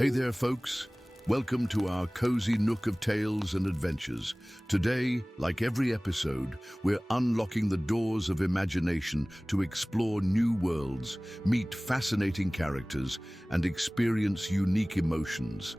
Hey there, folks. Welcome to our cozy nook of tales and adventures. Today, like every episode, we're unlocking the doors of imagination to explore new worlds, meet fascinating characters, and experience unique emotions.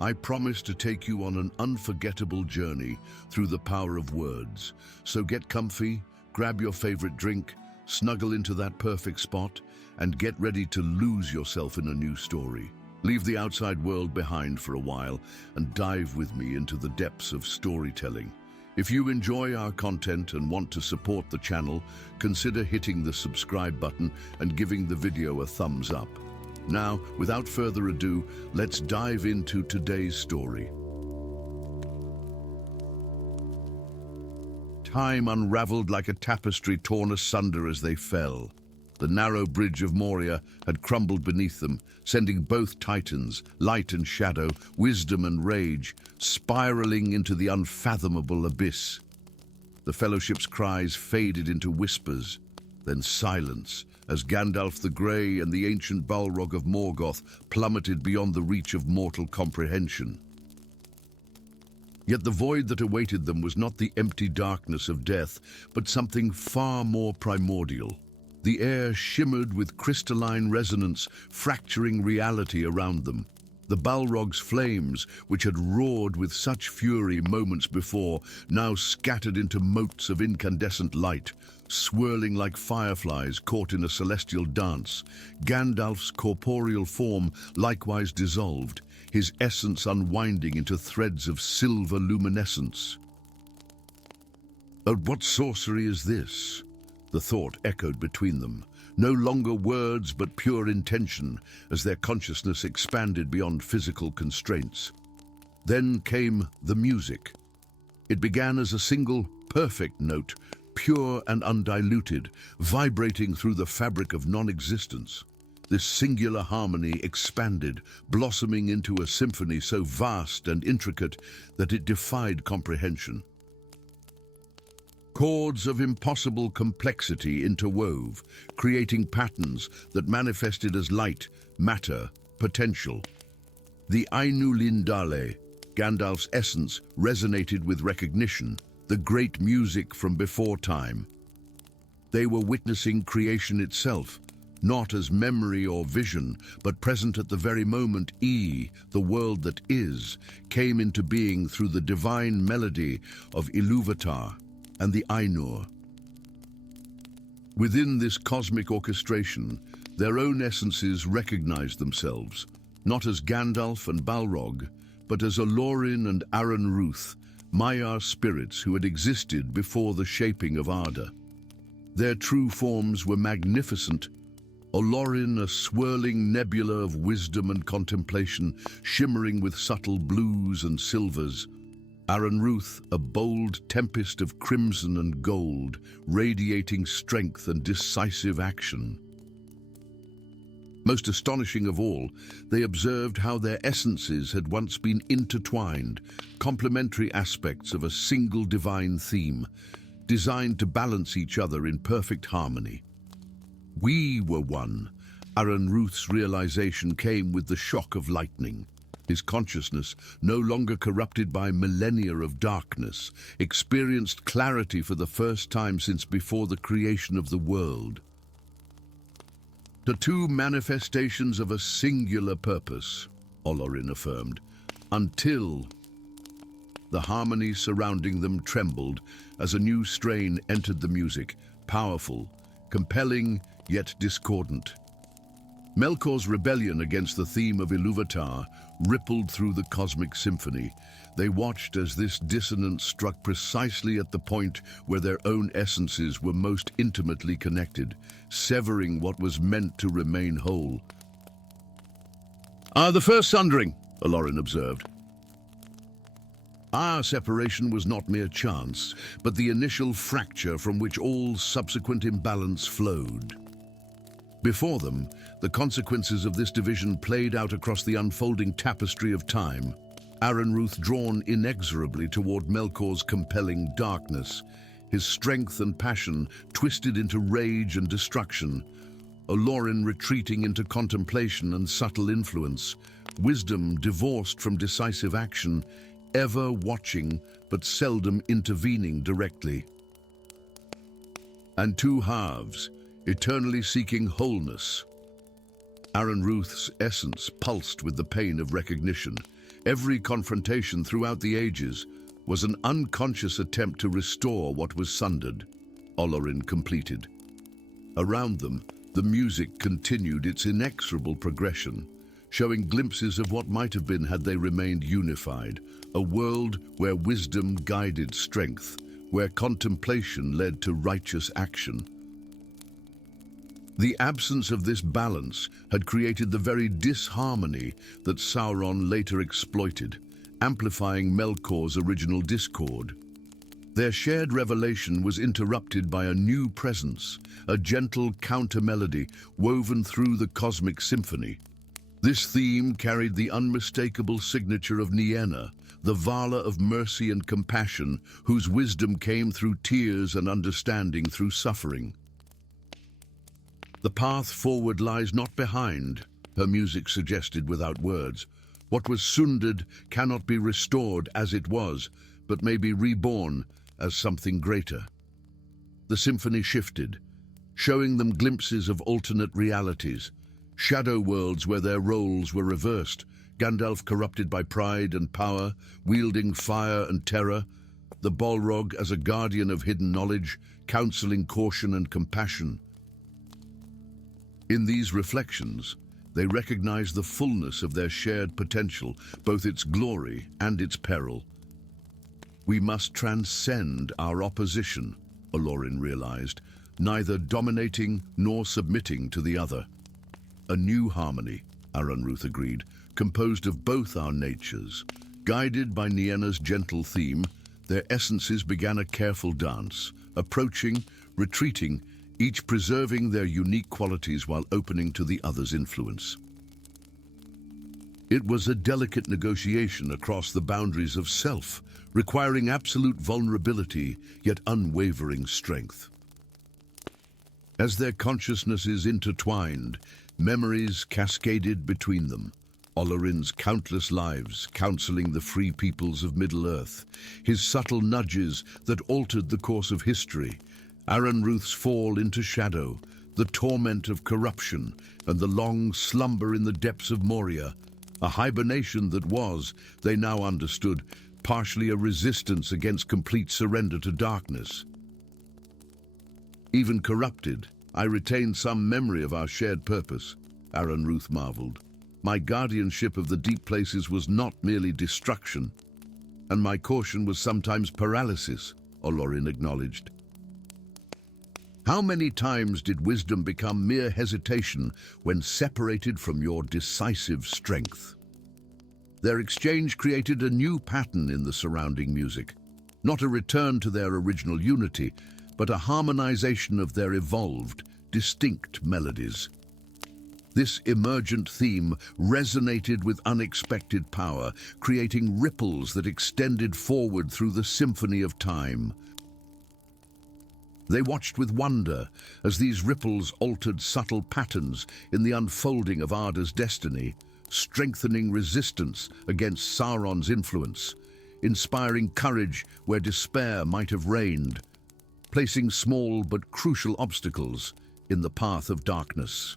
I promise to take you on an unforgettable journey through the power of words. So get comfy, grab your favorite drink, snuggle into that perfect spot, and get ready to lose yourself in a new story. Leave the outside world behind for a while and dive with me into the depths of storytelling. If you enjoy our content and want to support the channel, consider hitting the subscribe button and giving the video a thumbs up. Now, without further ado, let's dive into today's story. Time unraveled like a tapestry torn asunder as they fell. The narrow bridge of Moria had crumbled beneath them, sending both titans, light and shadow, wisdom and rage, spiraling into the unfathomable abyss. The Fellowship's cries faded into whispers, then silence, as Gandalf the Grey and the ancient Balrog of Morgoth plummeted beyond the reach of mortal comprehension. Yet the void that awaited them was not the empty darkness of death, but something far more primordial. The air shimmered with crystalline resonance, fracturing reality around them. The Balrog's flames, which had roared with such fury moments before, now scattered into motes of incandescent light, swirling like fireflies caught in a celestial dance. Gandalf's corporeal form likewise dissolved, his essence unwinding into threads of silver luminescence. "But what sorcery is this?" The thought echoed between them, no longer words but pure intention, as their consciousness expanded beyond physical constraints. Then came the music. It began as a single, perfect note, pure and undiluted, vibrating through the fabric of non-existence. This singular harmony expanded, blossoming into a symphony so vast and intricate that it defied comprehension. Chords of impossible complexity interwove, creating patterns that manifested as light, matter, potential. The Ainu Lindale, Gandalf's essence, resonated with recognition, the great music from before time. They were witnessing creation itself, not as memory or vision, but present at the very moment the world that is, came into being through the divine melody of Ilúvatar and the Ainur. Within this cosmic orchestration, their own essences recognized themselves, not as Gandalf and Balrog, but as Olorin and Aranruth, Maiar spirits who had existed before the shaping of Arda. Their true forms were magnificent, Olorin a swirling nebula of wisdom and contemplation, shimmering with subtle blues and silvers, Aranruth, a bold tempest of crimson and gold, radiating strength and decisive action. Most astonishing of all, they observed how their essences had once been intertwined, complementary aspects of a single divine theme, designed to balance each other in perfect harmony. We were one. Aranruth's realization came with the shock of lightning. His consciousness, no longer corrupted by millennia of darkness, experienced clarity for the first time since before the creation of the world. The two manifestations of a singular purpose, Olorin affirmed, until the harmony surrounding them trembled as a new strain entered the music, powerful, compelling, yet discordant. Melkor's rebellion against the theme of Ilúvatar rippled through the cosmic symphony. They watched as this dissonance struck precisely at the point where their own essences were most intimately connected, severing what was meant to remain whole. "The first sundering," Olorin observed. Our separation was not mere chance, but the initial fracture from which all subsequent imbalance flowed. Before them, the consequences of this division played out across the unfolding tapestry of time. Aranruth drawn inexorably toward Melkor's compelling darkness, his strength and passion twisted into rage and destruction. Olorin retreating into contemplation and subtle influence, wisdom divorced from decisive action, ever watching but seldom intervening directly. And two halves, eternally seeking wholeness. Aranruth's essence pulsed with the pain of recognition. Every confrontation throughout the ages was an unconscious attempt to restore what was sundered. Olorin completed. Around them, the music continued its inexorable progression, showing glimpses of what might have been had they remained unified, a world where wisdom guided strength, where contemplation led to righteous action. The absence of this balance had created the very disharmony that Sauron later exploited, amplifying Melkor's original discord. Their shared revelation was interrupted by a new presence, a gentle counter-melody woven through the cosmic symphony. This theme carried the unmistakable signature of Nienna, the Vala of mercy and compassion, whose wisdom came through tears and understanding through suffering. The path forward lies not behind, her music suggested without words. What was sundered cannot be restored as it was, but may be reborn as something greater. The symphony shifted, showing them glimpses of alternate realities, shadow worlds where their roles were reversed, Gandalf corrupted by pride and power, wielding fire and terror, the Balrog as a guardian of hidden knowledge, counseling caution and compassion. In these reflections, they recognize the fullness of their shared potential, both its glory and its peril. We must transcend our opposition, Olorin realized, neither dominating nor submitting to the other. A new harmony, Aranruth agreed, composed of both our natures. Guided by Nienna's gentle theme, their essences began a careful dance, approaching, retreating, each preserving their unique qualities while opening to the other's influence. It was a delicate negotiation across the boundaries of self, requiring absolute vulnerability, yet unwavering strength. As their consciousnesses intertwined, memories cascaded between them. Olorin's countless lives counseling the free peoples of Middle-earth, his subtle nudges that altered the course of history, Aranruth's fall into shadow, the torment of corruption, and the long slumber in the depths of Moria, a hibernation that was, they now understood, partially a resistance against complete surrender to darkness. Even corrupted, I retained some memory of our shared purpose, Aranruth marveled. My guardianship of the deep places was not merely destruction, and my caution was sometimes paralysis, Olorin acknowledged. How many times did wisdom become mere hesitation when separated from your decisive strength? Their exchange created a new pattern in the surrounding music, not a return to their original unity, but a harmonization of their evolved, distinct melodies. This emergent theme resonated with unexpected power, creating ripples that extended forward through the symphony of time. They watched with wonder as these ripples altered subtle patterns in the unfolding of Arda's destiny, strengthening resistance against Sauron's influence, inspiring courage where despair might have reigned, placing small but crucial obstacles in the path of darkness.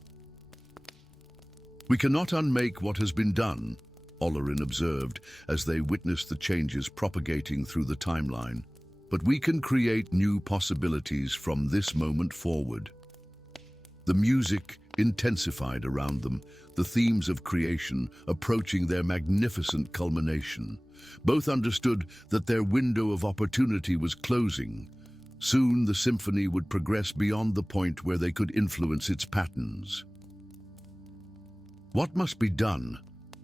We cannot unmake what has been done, Olorin observed as they witnessed the changes propagating through the timeline. But we can create new possibilities from this moment forward. The music intensified around them, the themes of creation approaching their magnificent culmination. Both understood that their window of opportunity was closing. Soon the symphony would progress beyond the point where they could influence its patterns. What must be done?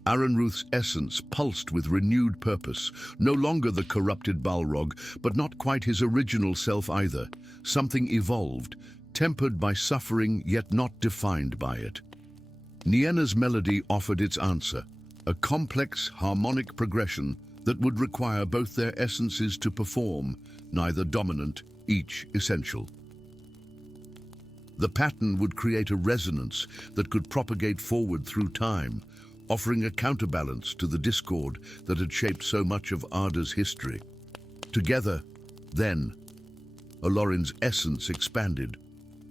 Aranruth's essence pulsed with renewed purpose, no longer the corrupted Balrog, but not quite his original self either. Something evolved, tempered by suffering yet not defined by it. Nienna's melody offered its answer, a complex, harmonic progression that would require both their essences to perform, neither dominant, each essential. The pattern would create a resonance that could propagate forward through time, offering a counterbalance to the discord that had shaped so much of Arda's history. Together, then, Olorin's essence expanded,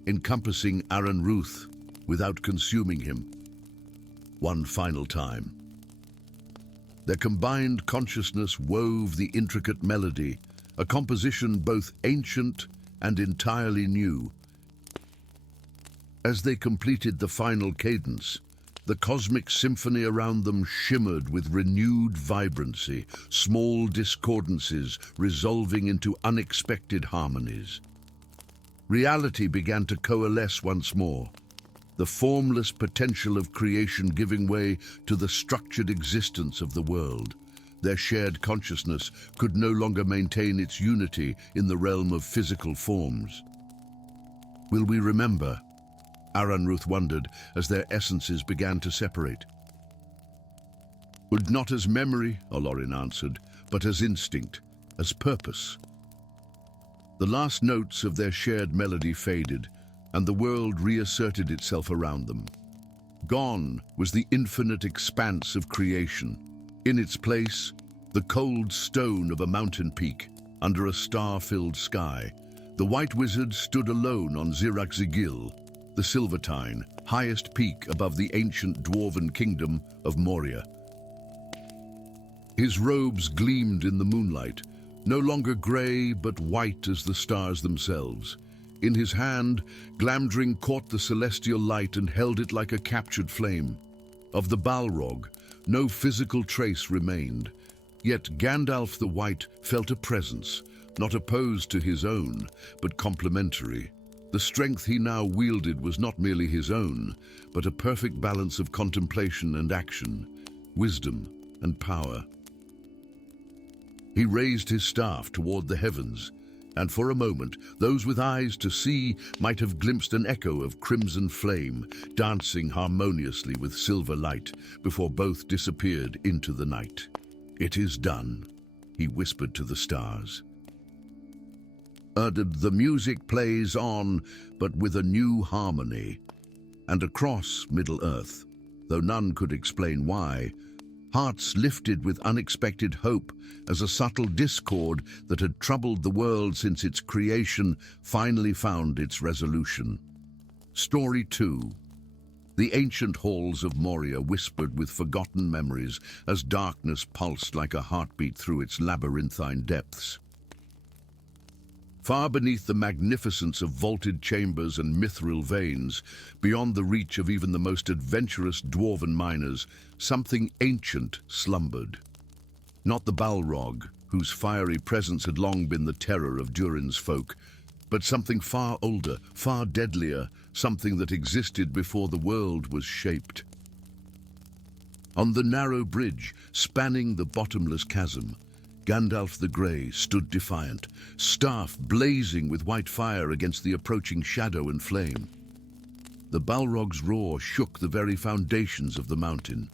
encompassing Aranruth without consuming him. One final time. Their combined consciousness wove the intricate melody, a composition both ancient and entirely new. As they completed the final cadence, the cosmic symphony around them shimmered with renewed vibrancy, small discordances resolving into unexpected harmonies. Reality began to coalesce once more, the formless potential of creation giving way to the structured existence of the world. Their shared consciousness could no longer maintain its unity in the realm of physical forms. Will we remember? Aranruth wondered as their essences began to separate. Would not as memory, Olorin answered, but as instinct, as purpose. The last notes of their shared melody faded, and the world reasserted itself around them. Gone was the infinite expanse of creation. In its place, the cold stone of a mountain peak under a star-filled sky. The White Wizard stood alone on Zirak-Zigil, the Silvertine, highest peak above the ancient dwarven kingdom of Moria. His robes gleamed in the moonlight, no longer grey but white as the stars themselves. In his hand, Glamdring caught the celestial light and held it like a captured flame. Of the Balrog, no physical trace remained. Yet Gandalf the White felt a presence, not opposed to his own, but complementary. The strength he now wielded was not merely his own, but a perfect balance of contemplation and action, wisdom and power. He raised his staff toward the heavens, and for a moment, those with eyes to see might have glimpsed an echo of crimson flame, dancing harmoniously with silver light, before both disappeared into the night. "It is done," he whispered to the stars. The music plays on, but with a new harmony. And across Middle-earth, though none could explain why, hearts lifted with unexpected hope as a subtle discord that had troubled the world since its creation finally found its resolution. Story 2. The ancient halls of Moria whispered with forgotten memories as darkness pulsed like a heartbeat through its labyrinthine depths. Far beneath the magnificence of vaulted chambers and mithril veins, beyond the reach of even the most adventurous dwarven miners, something ancient slumbered. Not the Balrog, whose fiery presence had long been the terror of Durin's folk, but something far older, far deadlier, something that existed before the world was shaped. On the narrow bridge, spanning the bottomless chasm, Gandalf the Grey stood defiant, staff blazing with white fire against the approaching shadow and flame. The Balrog's roar shook the very foundations of the mountain.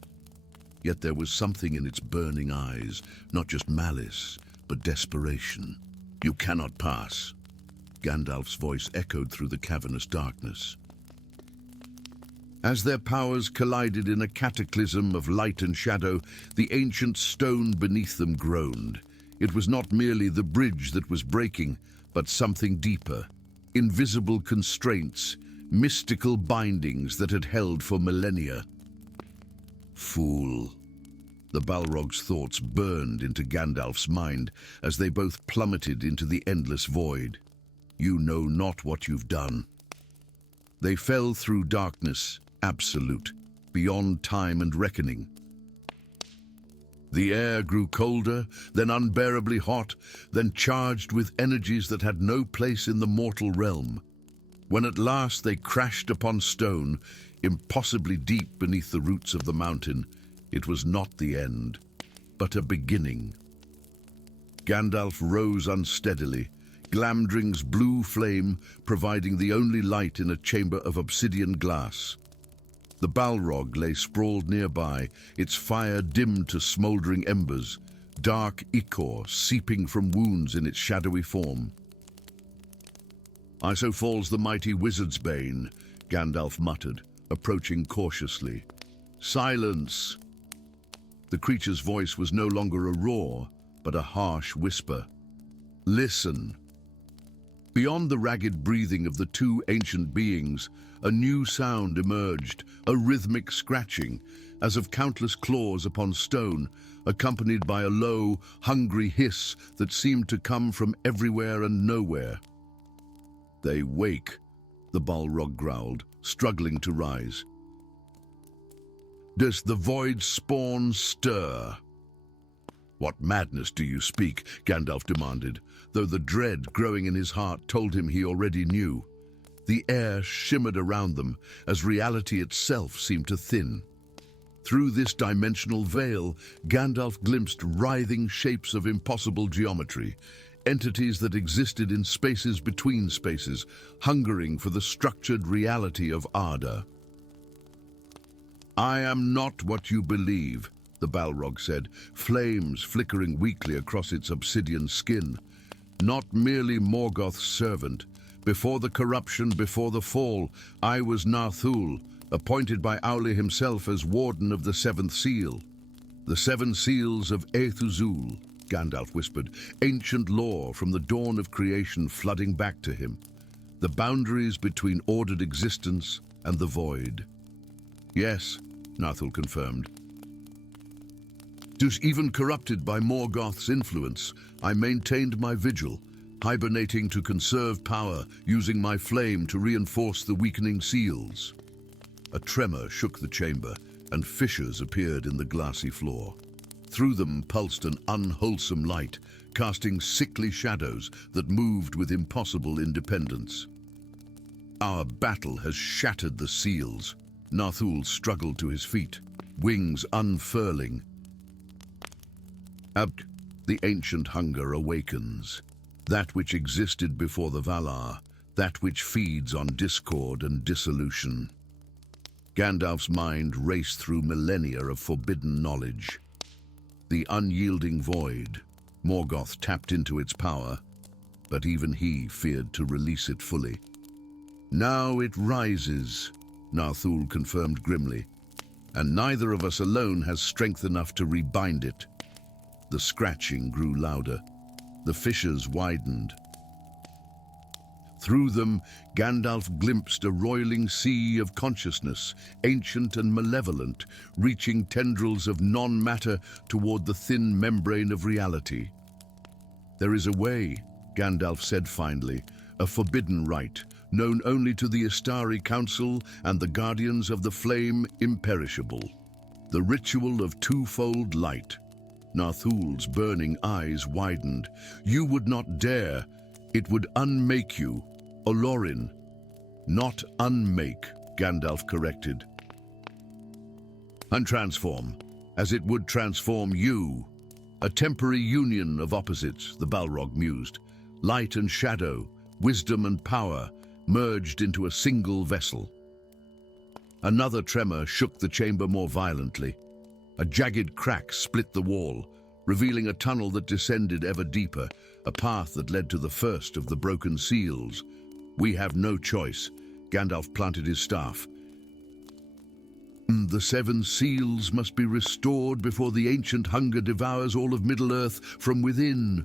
Yet there was something in its burning eyes, not just malice, but desperation. "You cannot pass." Gandalf's voice echoed through the cavernous darkness. As their powers collided in a cataclysm of light and shadow, the ancient stone beneath them groaned. It was not merely the bridge that was breaking, but something deeper. Invisible constraints, mystical bindings that had held for millennia. Fool. The Balrog's thoughts burned into Gandalf's mind as they both plummeted into the endless void. "You know not what you've done." They fell through darkness, absolute, beyond time and reckoning. The air grew colder, then unbearably hot, then charged with energies that had no place in the mortal realm. When at last they crashed upon stone, impossibly deep beneath the roots of the mountain, it was not the end, but a beginning. Gandalf rose unsteadily, Glamdring's blue flame providing the only light in a chamber of obsidian glass. The Balrog lay sprawled nearby, its fire dimmed to smouldering embers, dark ichor seeping from wounds in its shadowy form. So falls the mighty wizard's bane, Gandalf muttered, approaching cautiously. Silence! The creature's voice was no longer a roar, but a harsh whisper. Listen! Beyond the ragged breathing of the two ancient beings, a new sound emerged, a rhythmic scratching, as of countless claws upon stone, accompanied by a low, hungry hiss that seemed to come from everywhere and nowhere. They wake, the Balrog growled, struggling to rise. Does the void spawn stir? What madness do you speak? Gandalf demanded, though the dread growing in his heart told him he already knew. The air shimmered around them as reality itself seemed to thin. Through this dimensional veil, Gandalf glimpsed writhing shapes of impossible geometry, entities that existed in spaces between spaces, hungering for the structured reality of Arda. I am not what you believe, the Balrog said, flames flickering weakly across its obsidian skin. Not merely Morgoth's servant. Before the corruption, before the fall, I was Narthul, appointed by Auli himself as Warden of the Seventh Seal. The Seven Seals of Aethuzul, Gandalf whispered, ancient lore from the dawn of creation flooding back to him. The boundaries between ordered existence and the void. Yes, Narthul confirmed. Even corrupted by Morgoth's influence, I maintained my vigil, hibernating to conserve power, using my flame to reinforce the weakening seals. A tremor shook the chamber, and fissures appeared in the glassy floor. Through them pulsed an unwholesome light, casting sickly shadows that moved with impossible independence. Our battle has shattered the seals. Narthul struggled to his feet, wings unfurling. The ancient hunger awakens. That which existed before the Valar, that which feeds on discord and dissolution. Gandalf's mind raced through millennia of forbidden knowledge. The unyielding void. Morgoth tapped into its power, but even he feared to release it fully. Now it rises, Narthul confirmed grimly, and neither of us alone has strength enough to rebind it. The scratching grew louder. The fissures widened. Through them, Gandalf glimpsed a roiling sea of consciousness, ancient and malevolent, reaching tendrils of non-matter toward the thin membrane of reality. There is a way, Gandalf said finally, a forbidden rite, known only to the Istari Council and the Guardians of the Flame Imperishable. The ritual of twofold light. Narthul's burning eyes widened. You would not dare. It would unmake you, Olorin. Not unmake, Gandalf corrected. Untransform, as it would transform you. A temporary union of opposites, the Balrog mused. Light and shadow, wisdom and power, merged into a single vessel. Another tremor shook the chamber more violently. A jagged crack split the wall, revealing a tunnel that descended ever deeper, a path that led to the first of the broken seals. We have no choice. Gandalf planted his staff. The seven seals must be restored before the ancient hunger devours all of Middle-earth from within.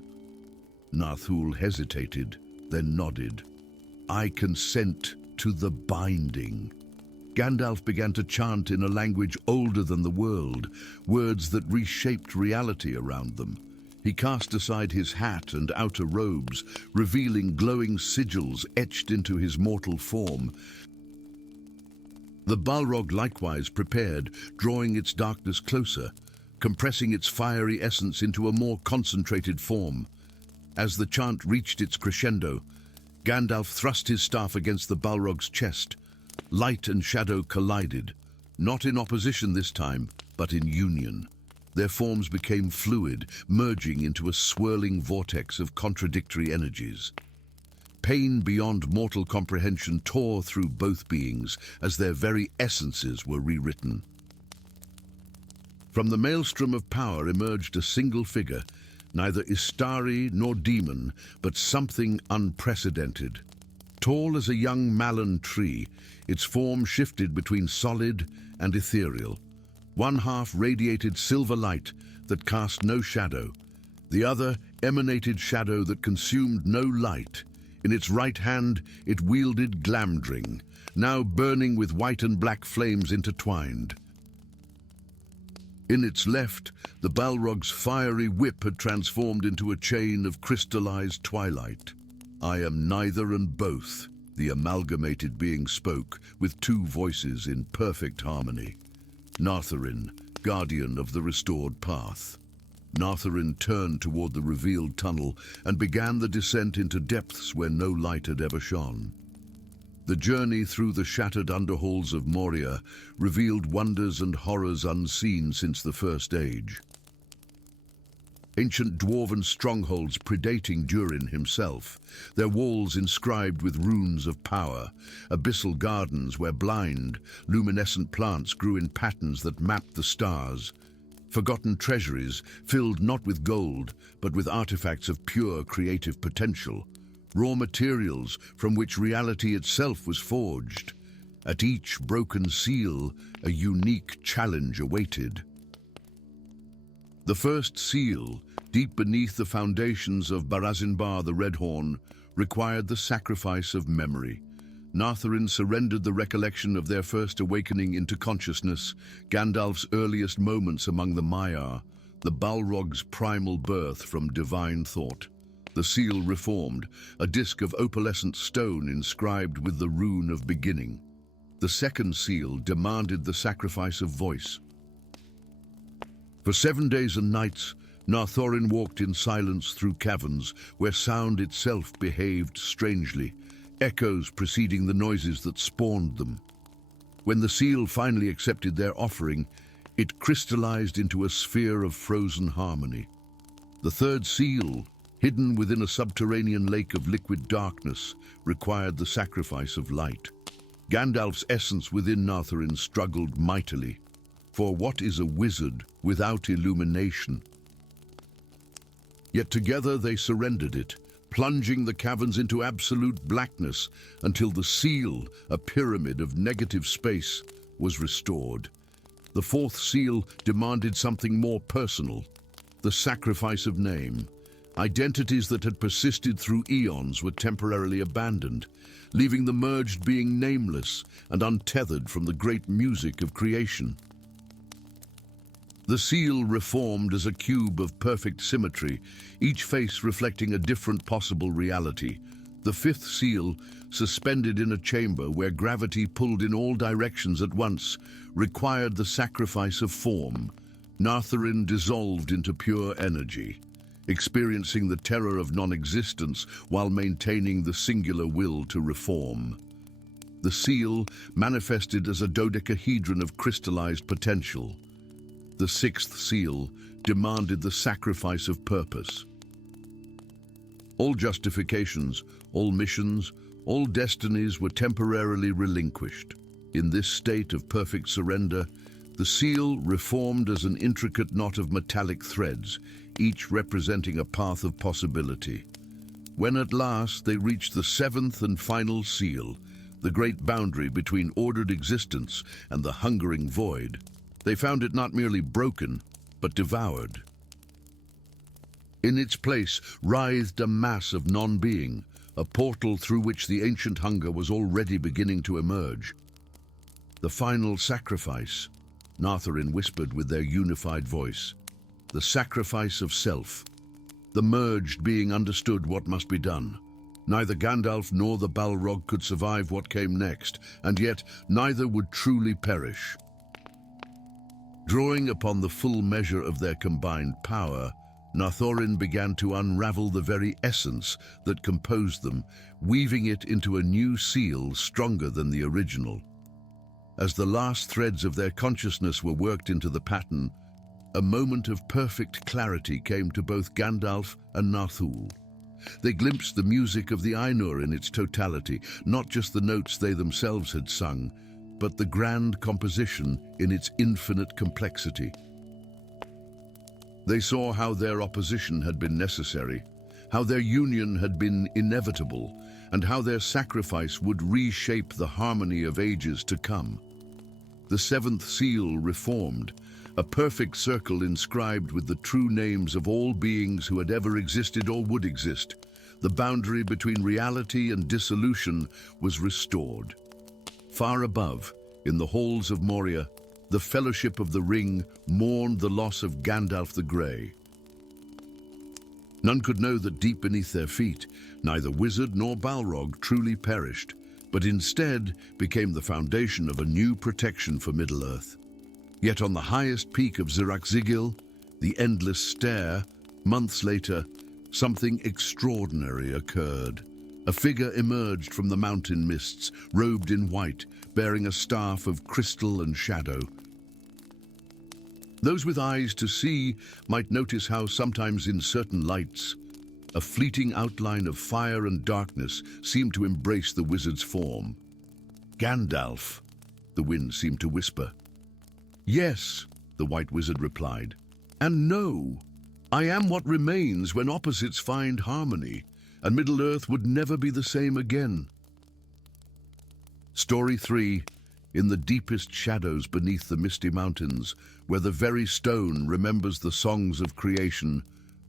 Narthul hesitated, then nodded. I consent to the binding. Gandalf began to chant in a language older than the world, words that reshaped reality around them. He cast aside his hat and outer robes, revealing glowing sigils etched into his mortal form. The Balrog likewise prepared, drawing its darkness closer, compressing its fiery essence into a more concentrated form. As the chant reached its crescendo, Gandalf thrust his staff against the Balrog's chest. Light and shadow collided, not in opposition this time, but in union. Their forms became fluid, merging into a swirling vortex of contradictory energies. Pain beyond mortal comprehension tore through both beings as their very essences were rewritten. From the maelstrom of power emerged a single figure, neither Istari nor demon, but something unprecedented. Tall as a young malon tree, its form shifted between solid and ethereal. One half radiated silver light that cast no shadow. The other emanated shadow that consumed no light. In its right hand, it wielded Glamdring, now burning with white and black flames intertwined. In its left, the Balrog's fiery whip had transformed into a chain of crystallized twilight. "I am neither and both," the amalgamated being spoke, with two voices in perfect harmony. Nartherin, guardian of the restored path. Nartherin turned toward the revealed tunnel and began the descent into depths where no light had ever shone. The journey through the shattered underhalls of Moria revealed wonders and horrors unseen since the First Age. Ancient dwarven strongholds predating Durin himself, their walls inscribed with runes of power, abyssal gardens where blind, luminescent plants grew in patterns that mapped the stars, forgotten treasuries filled not with gold, but with artifacts of pure creative potential, raw materials from which reality itself was forged. At each broken seal, a unique challenge awaited. The first seal, deep beneath the foundations of Barazinbar the Redhorn, required the sacrifice of memory. Nartherin surrendered the recollection of their first awakening into consciousness, Gandalf's earliest moments among the Maiar, the Balrog's primal birth from divine thought. The seal reformed, a disk of opalescent stone inscribed with the rune of beginning. The second seal demanded the sacrifice of voice. For 7 days and nights, Nartherin walked in silence through caverns where sound itself behaved strangely, echoes preceding the noises that spawned them. When the seal finally accepted their offering, it crystallized into a sphere of frozen harmony. The third seal, hidden within a subterranean lake of liquid darkness, required the sacrifice of light. Gandalf's essence within Nartherin struggled mightily. For what is a wizard without illumination? Yet together they surrendered it, plunging the caverns into absolute blackness until the seal, a pyramid of negative space, was restored. The fourth seal demanded something more personal, the sacrifice of name. Identities that had persisted through eons were temporarily abandoned, leaving the merged being nameless and untethered from the great music of creation. The seal reformed as a cube of perfect symmetry, each face reflecting a different possible reality. The fifth seal, suspended in a chamber where gravity pulled in all directions at once, required the sacrifice of form. Nartherin dissolved into pure energy, experiencing the terror of non-existence while maintaining the singular will to reform. The seal manifested as a dodecahedron of crystallized potential. The sixth seal demanded the sacrifice of purpose. All justifications, all missions, all destinies were temporarily relinquished. In this state of perfect surrender, the seal reformed as an intricate knot of metallic threads, each representing a path of possibility. When at last they reached the seventh and final seal, the great boundary between ordered existence and the hungering void, they found it not merely broken, but devoured. In its place writhed a mass of non-being, a portal through which the ancient hunger was already beginning to emerge. The final sacrifice, Nartherin whispered with their unified voice. The sacrifice of self. The merged being understood what must be done. Neither Gandalf nor the Balrog could survive what came next, and yet neither would truly perish. Drawing upon the full measure of their combined power, Nartherin began to unravel the very essence that composed them, weaving it into a new seal stronger than the original. As the last threads of their consciousness were worked into the pattern, a moment of perfect clarity came to both Gandalf and Narthul. They glimpsed the music of the Ainur in its totality, not just the notes they themselves had sung, but the grand composition in its infinite complexity. They saw how their opposition had been necessary, how their union had been inevitable, and how their sacrifice would reshape the harmony of ages to come. The seventh seal reformed, a perfect circle inscribed with the true names of all beings who had ever existed or would exist. The boundary between reality and dissolution was restored. Far above, in the halls of Moria, the Fellowship of the Ring mourned the loss of Gandalf the Grey. None could know that deep beneath their feet, neither wizard nor Balrog truly perished, but instead became the foundation of a new protection for Middle-earth. Yet on the highest peak of Zirak-Zigil, the Endless Stair, months later, something extraordinary occurred. A figure emerged from the mountain mists, robed in white, bearing a staff of crystal and shadow. Those with eyes to see might notice how sometimes in certain lights, a fleeting outline of fire and darkness seemed to embrace the wizard's form. "Gandalf," the wind seemed to whisper. "Yes," the white wizard replied, "and no. I am what remains when opposites find harmony, and Middle-earth would never be the same again." Story 3. In the deepest shadows beneath the misty mountains, where the very stone remembers the songs of creation,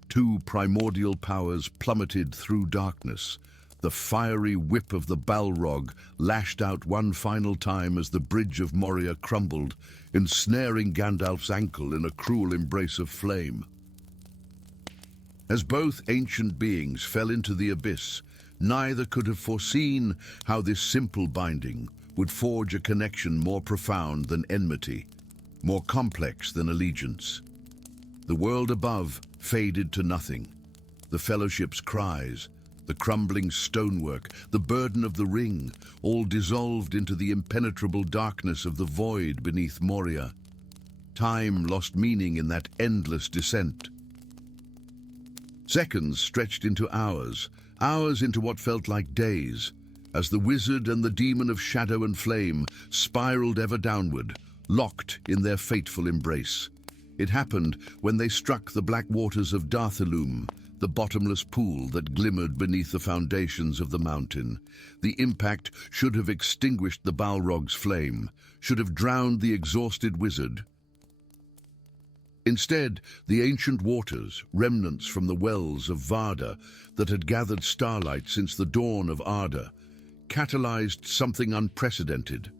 two primordial powers plummeted through darkness. The fiery whip of the Balrog lashed out one final time as the bridge of Moria crumbled, ensnaring Gandalf's ankle in a cruel embrace of flame. As both ancient beings fell into the abyss, neither could have foreseen how this simple binding would forge a connection more profound than enmity, more complex than allegiance. The world above faded to nothing. The Fellowship's cries, the crumbling stonework, the burden of the ring, all dissolved into the impenetrable darkness of the void beneath Moria. Time lost meaning in that endless descent. Seconds stretched into hours, hours into what felt like days, as the wizard and the demon of shadow and flame spiraled ever downward, locked in their fateful embrace. It happened when they struck the black waters of Darthalum, the bottomless pool that glimmered beneath the foundations of the mountain. The impact should have extinguished the Balrog's flame, should have drowned the exhausted wizard. Instead, the ancient waters, remnants from the wells of Varda that had gathered starlight since the dawn of Arda, catalyzed something unprecedented.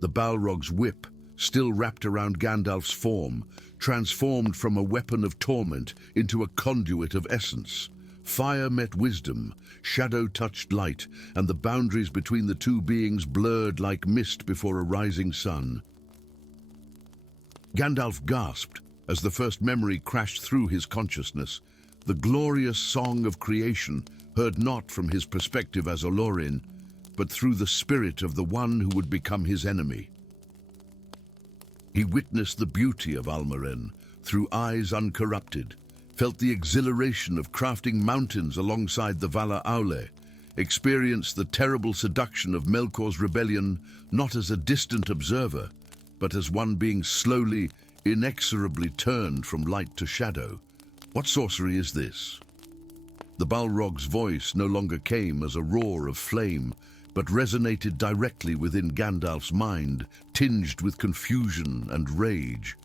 The Balrog's whip, still wrapped around Gandalf's form, transformed from a weapon of torment into a conduit of essence. Fire met wisdom, shadow touched light, and the boundaries between the two beings blurred like mist before a rising sun. Gandalf gasped as the first memory crashed through his consciousness, the glorious song of creation heard not from his perspective as Olorin, but through the spirit of the one who would become his enemy. He witnessed the beauty of Almaren through eyes uncorrupted, felt the exhilaration of crafting mountains alongside the Valar Aule, experienced the terrible seduction of Melkor's rebellion not as a distant observer, but as one being slowly, inexorably turned from light to shadow. What sorcery is this? The Balrog's voice no longer came as a roar of flame, but resonated directly within Gandalf's mind, tinged with confusion and rage.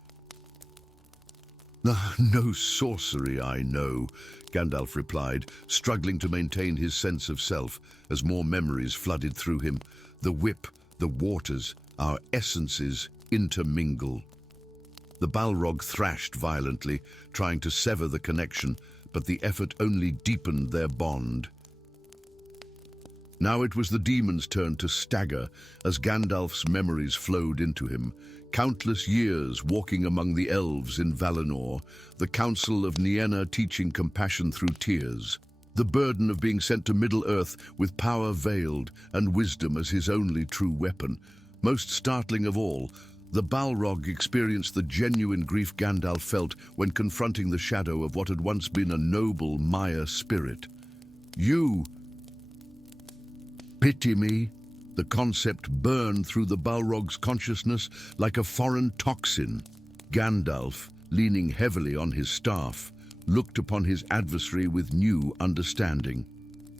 "No sorcery, I know," Gandalf replied, struggling to maintain his sense of self as more memories flooded through him. The whip, the waters, our essences intermingle. The Balrog thrashed violently, trying to sever the connection, but the effort only deepened their bond. Now it was the demon's turn to stagger as Gandalf's memories flowed into him. Countless years walking among the elves in Valinor, the council of Nienna teaching compassion through tears, the burden of being sent to Middle-earth with power veiled and wisdom as his only true weapon. Most startling of all, the Balrog experienced the genuine grief Gandalf felt when confronting the shadow of what had once been a noble Maya spirit. "You pity me?" The concept burned through the Balrog's consciousness like a foreign toxin. Gandalf, leaning heavily on his staff, looked upon his adversary with new understanding.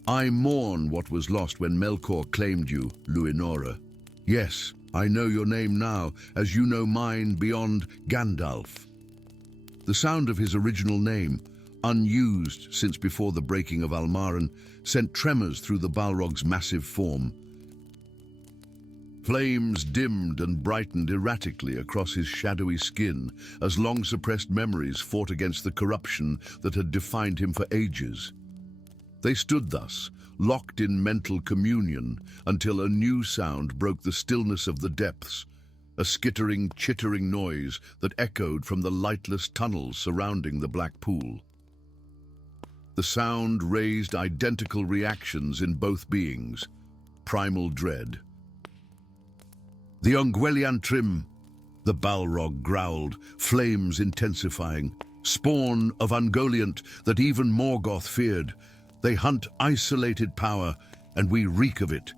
I mourn what was lost when Melkor claimed you, Luinora. Yes, I know your name now, as you know mine beyond Gandalf. The sound of his original name, unused since before the breaking of Almaran, sent tremors through the Balrog's massive form. Flames dimmed and brightened erratically across his shadowy skin as long-suppressed memories fought against the corruption that had defined him for ages. They stood thus, locked in mental communion, until a new sound broke the stillness of the depths, a skittering, chittering noise that echoed from the lightless tunnels surrounding the black pool. The sound raised identical reactions in both beings, primal dread. The Ungweliantrim, the Balrog growled, flames intensifying, spawn of Ungoliant that even Morgoth feared. They hunt isolated power, and we reek of it.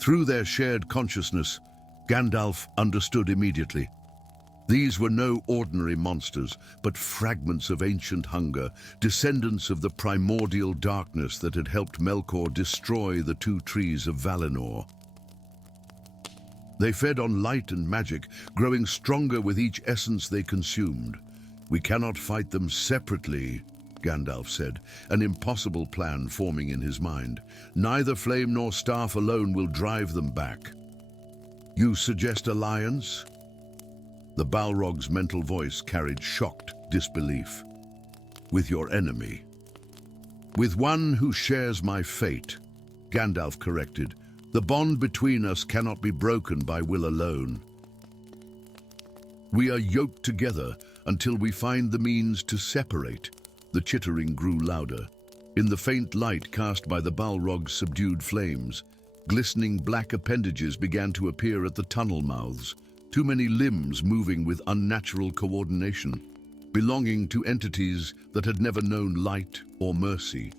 Through their shared consciousness, Gandalf understood immediately. These were no ordinary monsters, but fragments of ancient hunger, descendants of the primordial darkness that had helped Melkor destroy the two trees of Valinor. They fed on light and magic, growing stronger with each essence they consumed. We cannot fight them separately, Gandalf said, an impossible plan forming in his mind. Neither flame nor staff alone will drive them back. You suggest alliance? The Balrog's mental voice carried shocked disbelief. With your enemy. With one who shares my fate, Gandalf corrected. The bond between us cannot be broken by will alone. We are yoked together until we find the means to separate. The chittering grew louder. In the faint light cast by the Balrog's subdued flames, glistening black appendages began to appear at the tunnel mouths, too many limbs moving with unnatural coordination, belonging to entities that had never known light or mercy.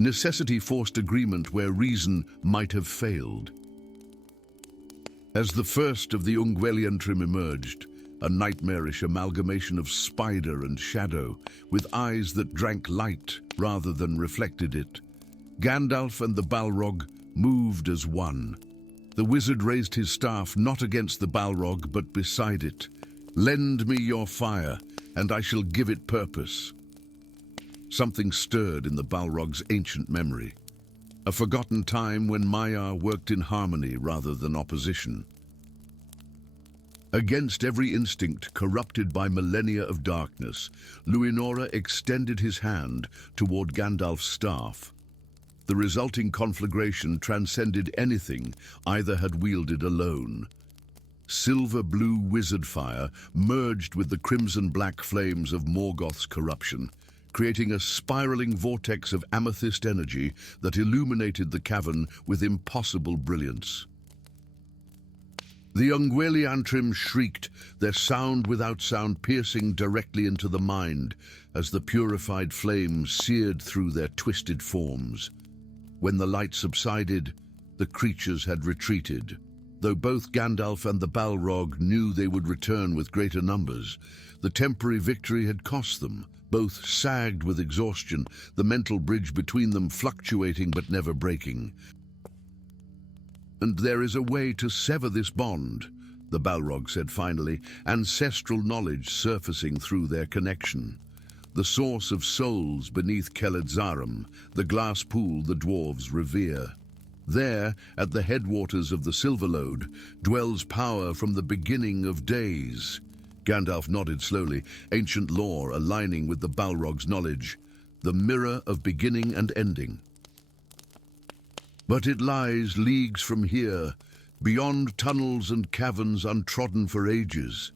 Necessity forced agreement where reason might have failed. As the first of the Ungweliantrim emerged, a nightmarish amalgamation of spider and shadow, with eyes that drank light rather than reflected it, Gandalf and the Balrog moved as one. The wizard raised his staff not against the Balrog but beside it. Lend me your fire, and I shall give it purpose. Something stirred in the Balrog's ancient memory. A forgotten time when Maiar worked in harmony rather than opposition. Against every instinct corrupted by millennia of darkness, Luinora extended his hand toward Gandalf's staff. The resulting conflagration transcended anything either had wielded alone. Silver-blue wizard fire merged with the crimson-black flames of Morgoth's corruption, creating a spiraling vortex of amethyst energy that illuminated the cavern with impossible brilliance. The Ungweliantrim shrieked, their sound without sound piercing directly into the mind as the purified flames seared through their twisted forms. When the light subsided, the creatures had retreated. Though both Gandalf and the Balrog knew they would return with greater numbers, the temporary victory had cost them. Both sagged with exhaustion, the mental bridge between them fluctuating but never breaking. And there is a way to sever this bond, the Balrog said finally, ancestral knowledge surfacing through their connection. The source of souls beneath Khazad-dûm, the glass pool the dwarves revere. There, at the headwaters of the Silverlode, dwells power from the beginning of days. Gandalf nodded slowly, ancient lore aligning with the Balrog's knowledge, the mirror of beginning and ending. But it lies leagues from here, beyond tunnels and caverns untrodden for ages,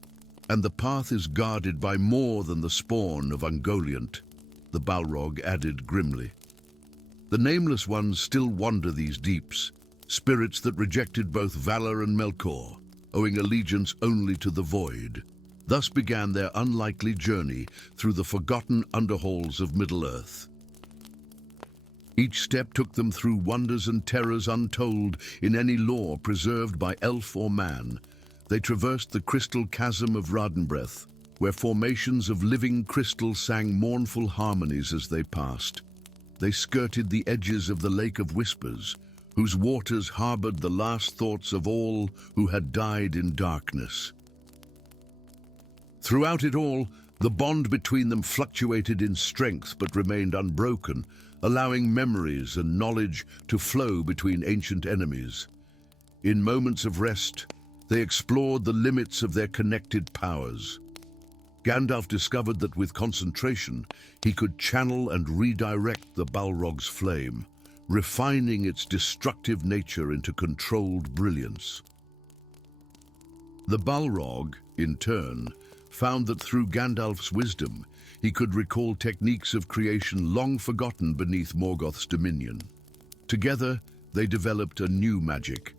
and the path is guarded by more than the spawn of Ungoliant, the Balrog added grimly. The nameless ones still wander these deeps, spirits that rejected both Valar and Melkor, owing allegiance only to the void. Thus began their unlikely journey through the forgotten underhalls of Middle-earth. Each step took them through wonders and terrors untold in any lore preserved by elf or man. They traversed the crystal chasm of Radenbreth, where formations of living crystal sang mournful harmonies as they passed. they skirted the edges of the Lake of Whispers, whose waters harbored the last thoughts of all who had died in darkness. Throughout it all, the bond between them fluctuated in strength but remained unbroken, allowing memories and knowledge to flow between ancient enemies. In moments of rest, they explored the limits of their connected powers. Gandalf discovered that with concentration, he could channel and redirect the Balrog's flame, refining its destructive nature into controlled brilliance. The Balrog, in turn, found that through Gandalf's wisdom, he could recall techniques of creation long forgotten beneath Morgoth's dominion. Together, they developed a new magic,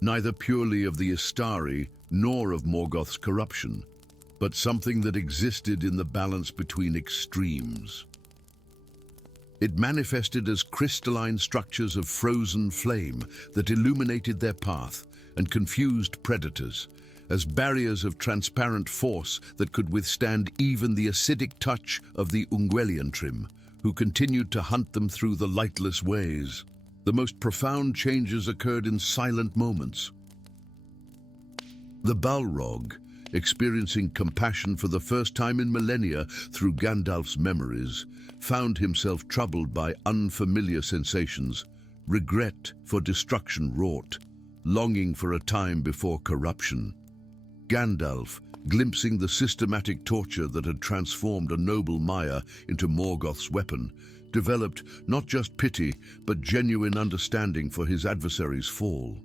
neither purely of the Istari nor of Morgoth's corruption, but something that existed in the balance between extremes. It manifested as crystalline structures of frozen flame that illuminated their path and confused predators, as barriers of transparent force that could withstand even the acidic touch of the Ungwelliantrim, who continued to hunt them through the lightless ways. The most profound changes occurred in silent moments. The Balrog, experiencing compassion for the first time in millennia through Gandalf's memories, found himself troubled by unfamiliar sensations, regret for destruction wrought, longing for a time before corruption. Gandalf, glimpsing the systematic torture that had transformed a noble Maya into Morgoth's weapon, developed not just pity, but genuine understanding for his adversary's fall.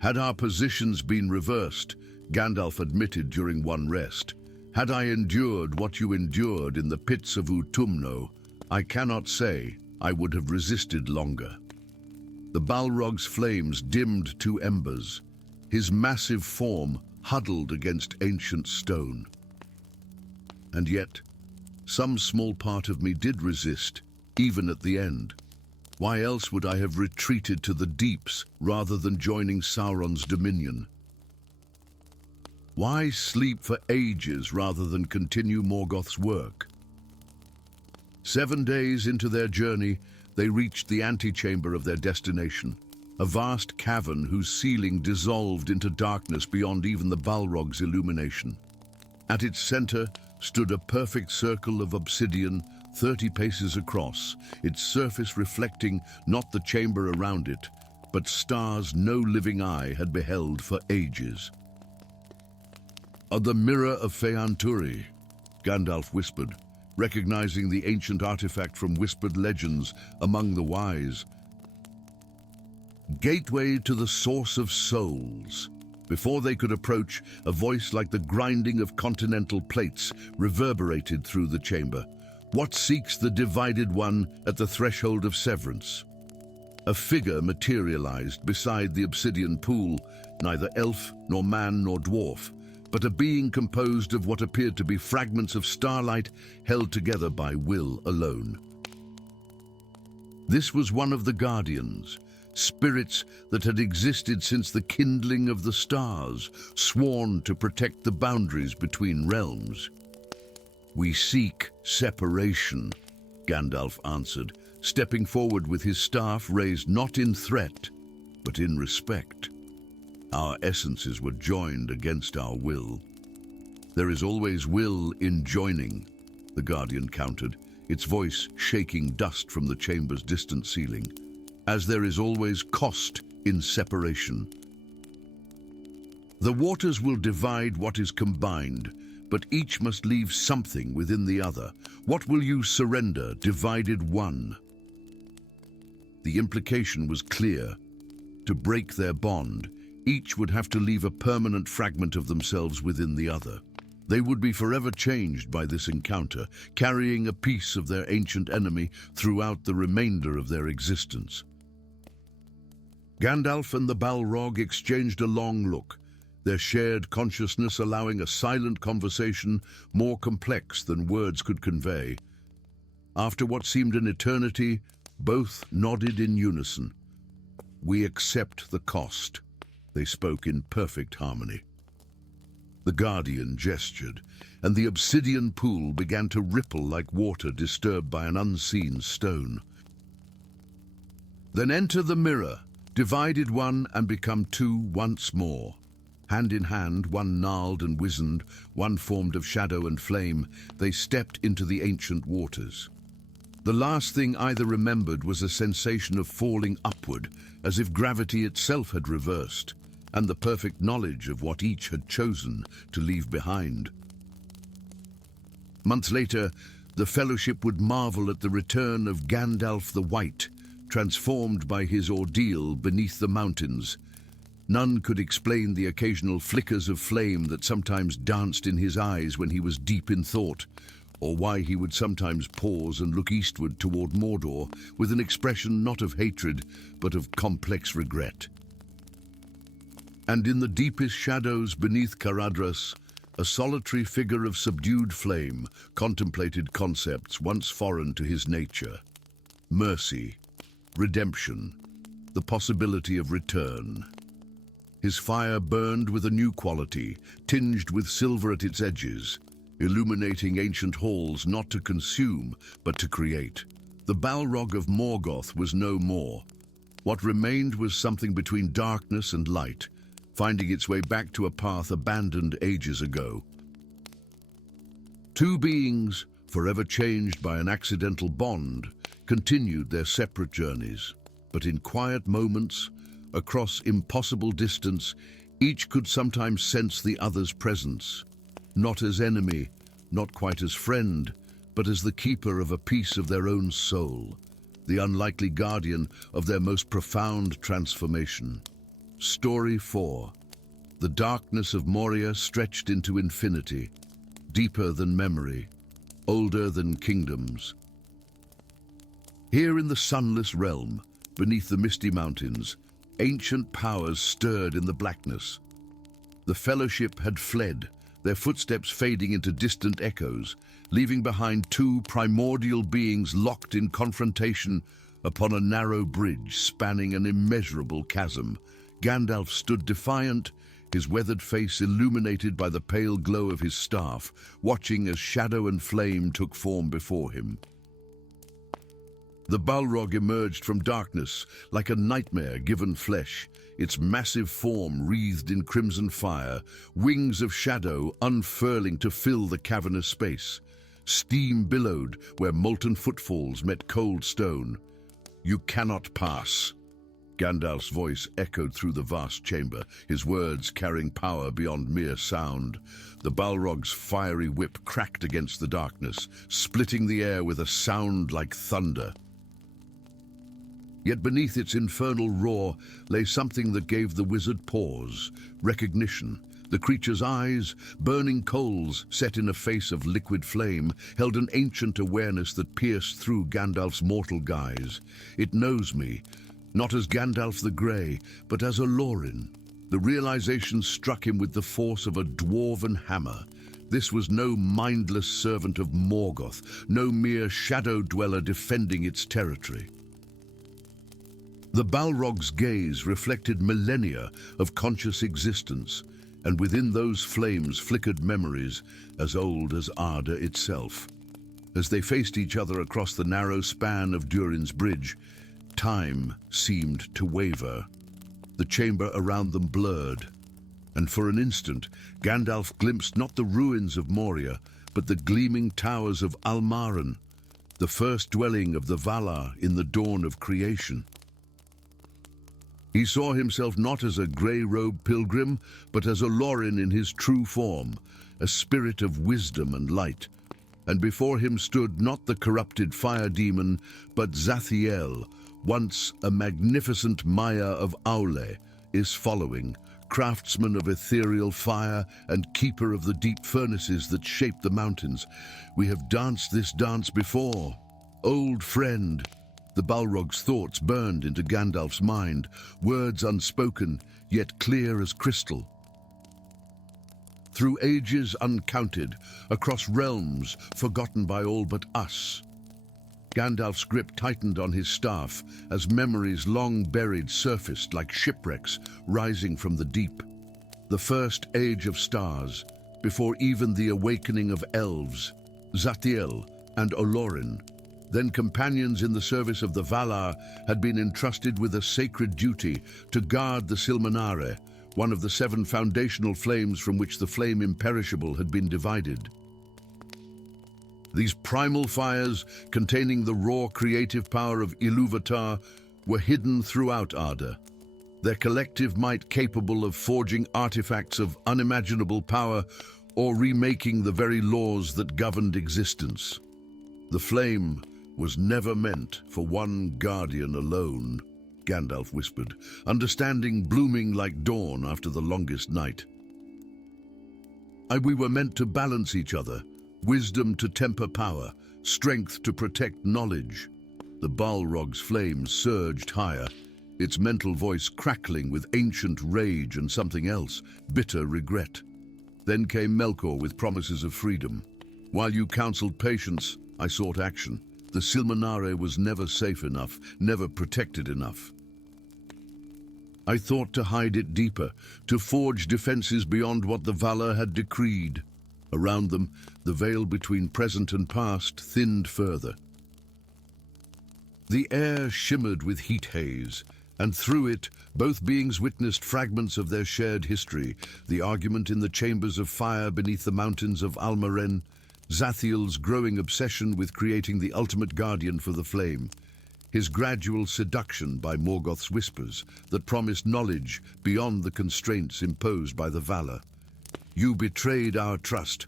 Had our positions been reversed, Gandalf admitted during one rest, had I endured what you endured in the pits of Utumno, I cannot say I would have resisted longer. The Balrog's flames dimmed to embers, his massive form huddled against ancient stone. And yet, some small part of me did resist, even at the end. Why else would I have retreated to the deeps rather than joining Sauron's dominion? Why sleep for ages rather than continue Morgoth's work? 7 days into their journey, they reached the antechamber of their destination, a vast cavern whose ceiling dissolved into darkness beyond even the Balrog's illumination. At its center stood a perfect circle of obsidian 30 paces across, its surface reflecting not the chamber around it, but stars no living eye had beheld for ages. "The Mirror of Feanturi," Gandalf whispered, recognizing the ancient artifact from whispered legends among the wise. "Gateway to the source of souls." Before they could approach, a voice like the grinding of continental plates reverberated through the chamber. "What seeks the divided one at the threshold of severance?" A figure materialized beside the obsidian pool, neither elf nor man nor dwarf, but a being composed of what appeared to be fragments of starlight held together by will alone. This was one of the Guardians, spirits that had existed since the kindling of the stars, sworn to protect the boundaries between realms. "We seek separation," Gandalf answered, stepping forward with his staff raised not in threat, but in respect. "Our essences were joined against our will." "There is always will in joining," the Guardian countered, its voice shaking dust from the chamber's distant ceiling. "As there is always cost in separation. The waters will divide what is combined, but each must leave something within the other. What will you surrender, divided one?" The implication was clear. To break their bond, each would have to leave a permanent fragment of themselves within the other. They would be forever changed by this encounter, carrying a piece of their ancient enemy throughout the remainder of their existence. Gandalf and the Balrog exchanged a long look, their shared consciousness allowing a silent conversation more complex than words could convey. After what seemed an eternity, both nodded in unison. "We accept the cost," they spoke in perfect harmony. The guardian gestured, and the obsidian pool began to ripple like water disturbed by an unseen stone. Then enter the mirror, divided one and become two once more. Hand in hand, one gnarled and wizened, one formed of shadow and flame, they stepped into the ancient waters. The last thing either remembered was a sensation of falling upward, as if gravity itself had reversed, and the perfect knowledge of what each had chosen to leave behind. Months later, the Fellowship would marvel at the return of Gandalf the White, transformed by his ordeal beneath the mountains. None could explain the occasional flickers of flame that sometimes danced in his eyes when he was deep in thought, or why he would sometimes pause and look eastward toward Mordor with an expression not of hatred, but of complex regret. And in the deepest shadows beneath Caradhras, a solitary figure of subdued flame contemplated concepts once foreign to his nature. Mercy, redemption, the possibility of return. His fire burned with a new quality, tinged with silver at its edges, illuminating ancient halls not to consume, but to create. The Balrog of Morgoth was no more. What remained was something between darkness and light, finding its way back to a path abandoned ages ago. Two beings, forever changed by an accidental bond, continued their separate journeys. But in quiet moments, across impossible distance, each could sometimes sense the other's presence, not as enemy, not quite as friend, but as the keeper of a piece of their own soul, the unlikely guardian of their most profound transformation. Story 4. The darkness of Moria stretched into infinity, deeper than memory, older than kingdoms. Here in the sunless realm, beneath the misty mountains, ancient powers stirred in the blackness. The Fellowship had fled, their footsteps fading into distant echoes, leaving behind two primordial beings locked in confrontation upon a narrow bridge spanning an immeasurable chasm. Gandalf stood defiant, his weathered face illuminated by the pale glow of his staff, watching as shadow and flame took form before him. The Balrog emerged from darkness like a nightmare given flesh, its massive form wreathed in crimson fire, wings of shadow unfurling to fill the cavernous space. Steam billowed where molten footfalls met cold stone. "You cannot pass." Gandalf's voice echoed through the vast chamber, his words carrying power beyond mere sound. The Balrog's fiery whip cracked against the darkness, splitting the air with a sound like thunder. Yet beneath its infernal roar lay something that gave the wizard pause, recognition. The creature's eyes, burning coals set in a face of liquid flame, held an ancient awareness that pierced through Gandalf's mortal guise. "It knows me, not as Gandalf the Grey, but as a Lorin." The realization struck him with the force of a dwarven hammer. This was no mindless servant of Morgoth, no mere shadow dweller defending its territory. The Balrog's gaze reflected millennia of conscious existence, and within those flames flickered memories as old as Arda itself. As they faced each other across the narrow span of Durin's bridge, time seemed to waver. The chamber around them blurred, and for an instant, Gandalf glimpsed not the ruins of Moria, but the gleaming towers of Almaran, the first dwelling of the Valar in the dawn of creation. He saw himself not as a grey-robed pilgrim, but as a Lorin in his true form, a spirit of wisdom and light. And before him stood not the corrupted fire demon, but Zathiel, once a magnificent Maya of Aule, is following, craftsman of ethereal fire and keeper of the deep furnaces that shape the mountains. "We have danced this dance before, old friend." The Balrog's thoughts burned into Gandalf's mind, words unspoken, yet clear as crystal. Through ages uncounted, across realms forgotten by all but us. Gandalf's grip tightened on his staff as memories long buried surfaced like shipwrecks rising from the deep. The first age of stars, before even the awakening of elves, Zatiel and Olorin, then companions in the service of the Valar, had been entrusted with a sacred duty to guard the Silmanare, one of the 7 foundational flames from which the flame imperishable had been divided. These primal fires, containing the raw creative power of Ilúvatar, were hidden throughout Arda, their collective might capable of forging artifacts of unimaginable power or remaking the very laws that governed existence. The flame was never meant for one guardian alone, Gandalf whispered, understanding blooming like dawn after the longest night. We were meant to balance each other, wisdom to temper power, strength to protect knowledge. The Balrog's flame surged higher, its mental voice crackling with ancient rage and something else, bitter regret. Then came Melkor with promises of freedom. While you counseled patience, I sought action. The Silmanare was never safe enough, never protected enough. I thought to hide it deeper, to forge defenses beyond what the Valar had decreed. Around them, the veil between present and past thinned further. The air shimmered with heat haze, and through it, both beings witnessed fragments of their shared history, the argument in the chambers of fire beneath the mountains of Almaren, Zathiel's growing obsession with creating the ultimate guardian for the flame, his gradual seduction by Morgoth's whispers that promised knowledge beyond the constraints imposed by the Valar. You betrayed our trust.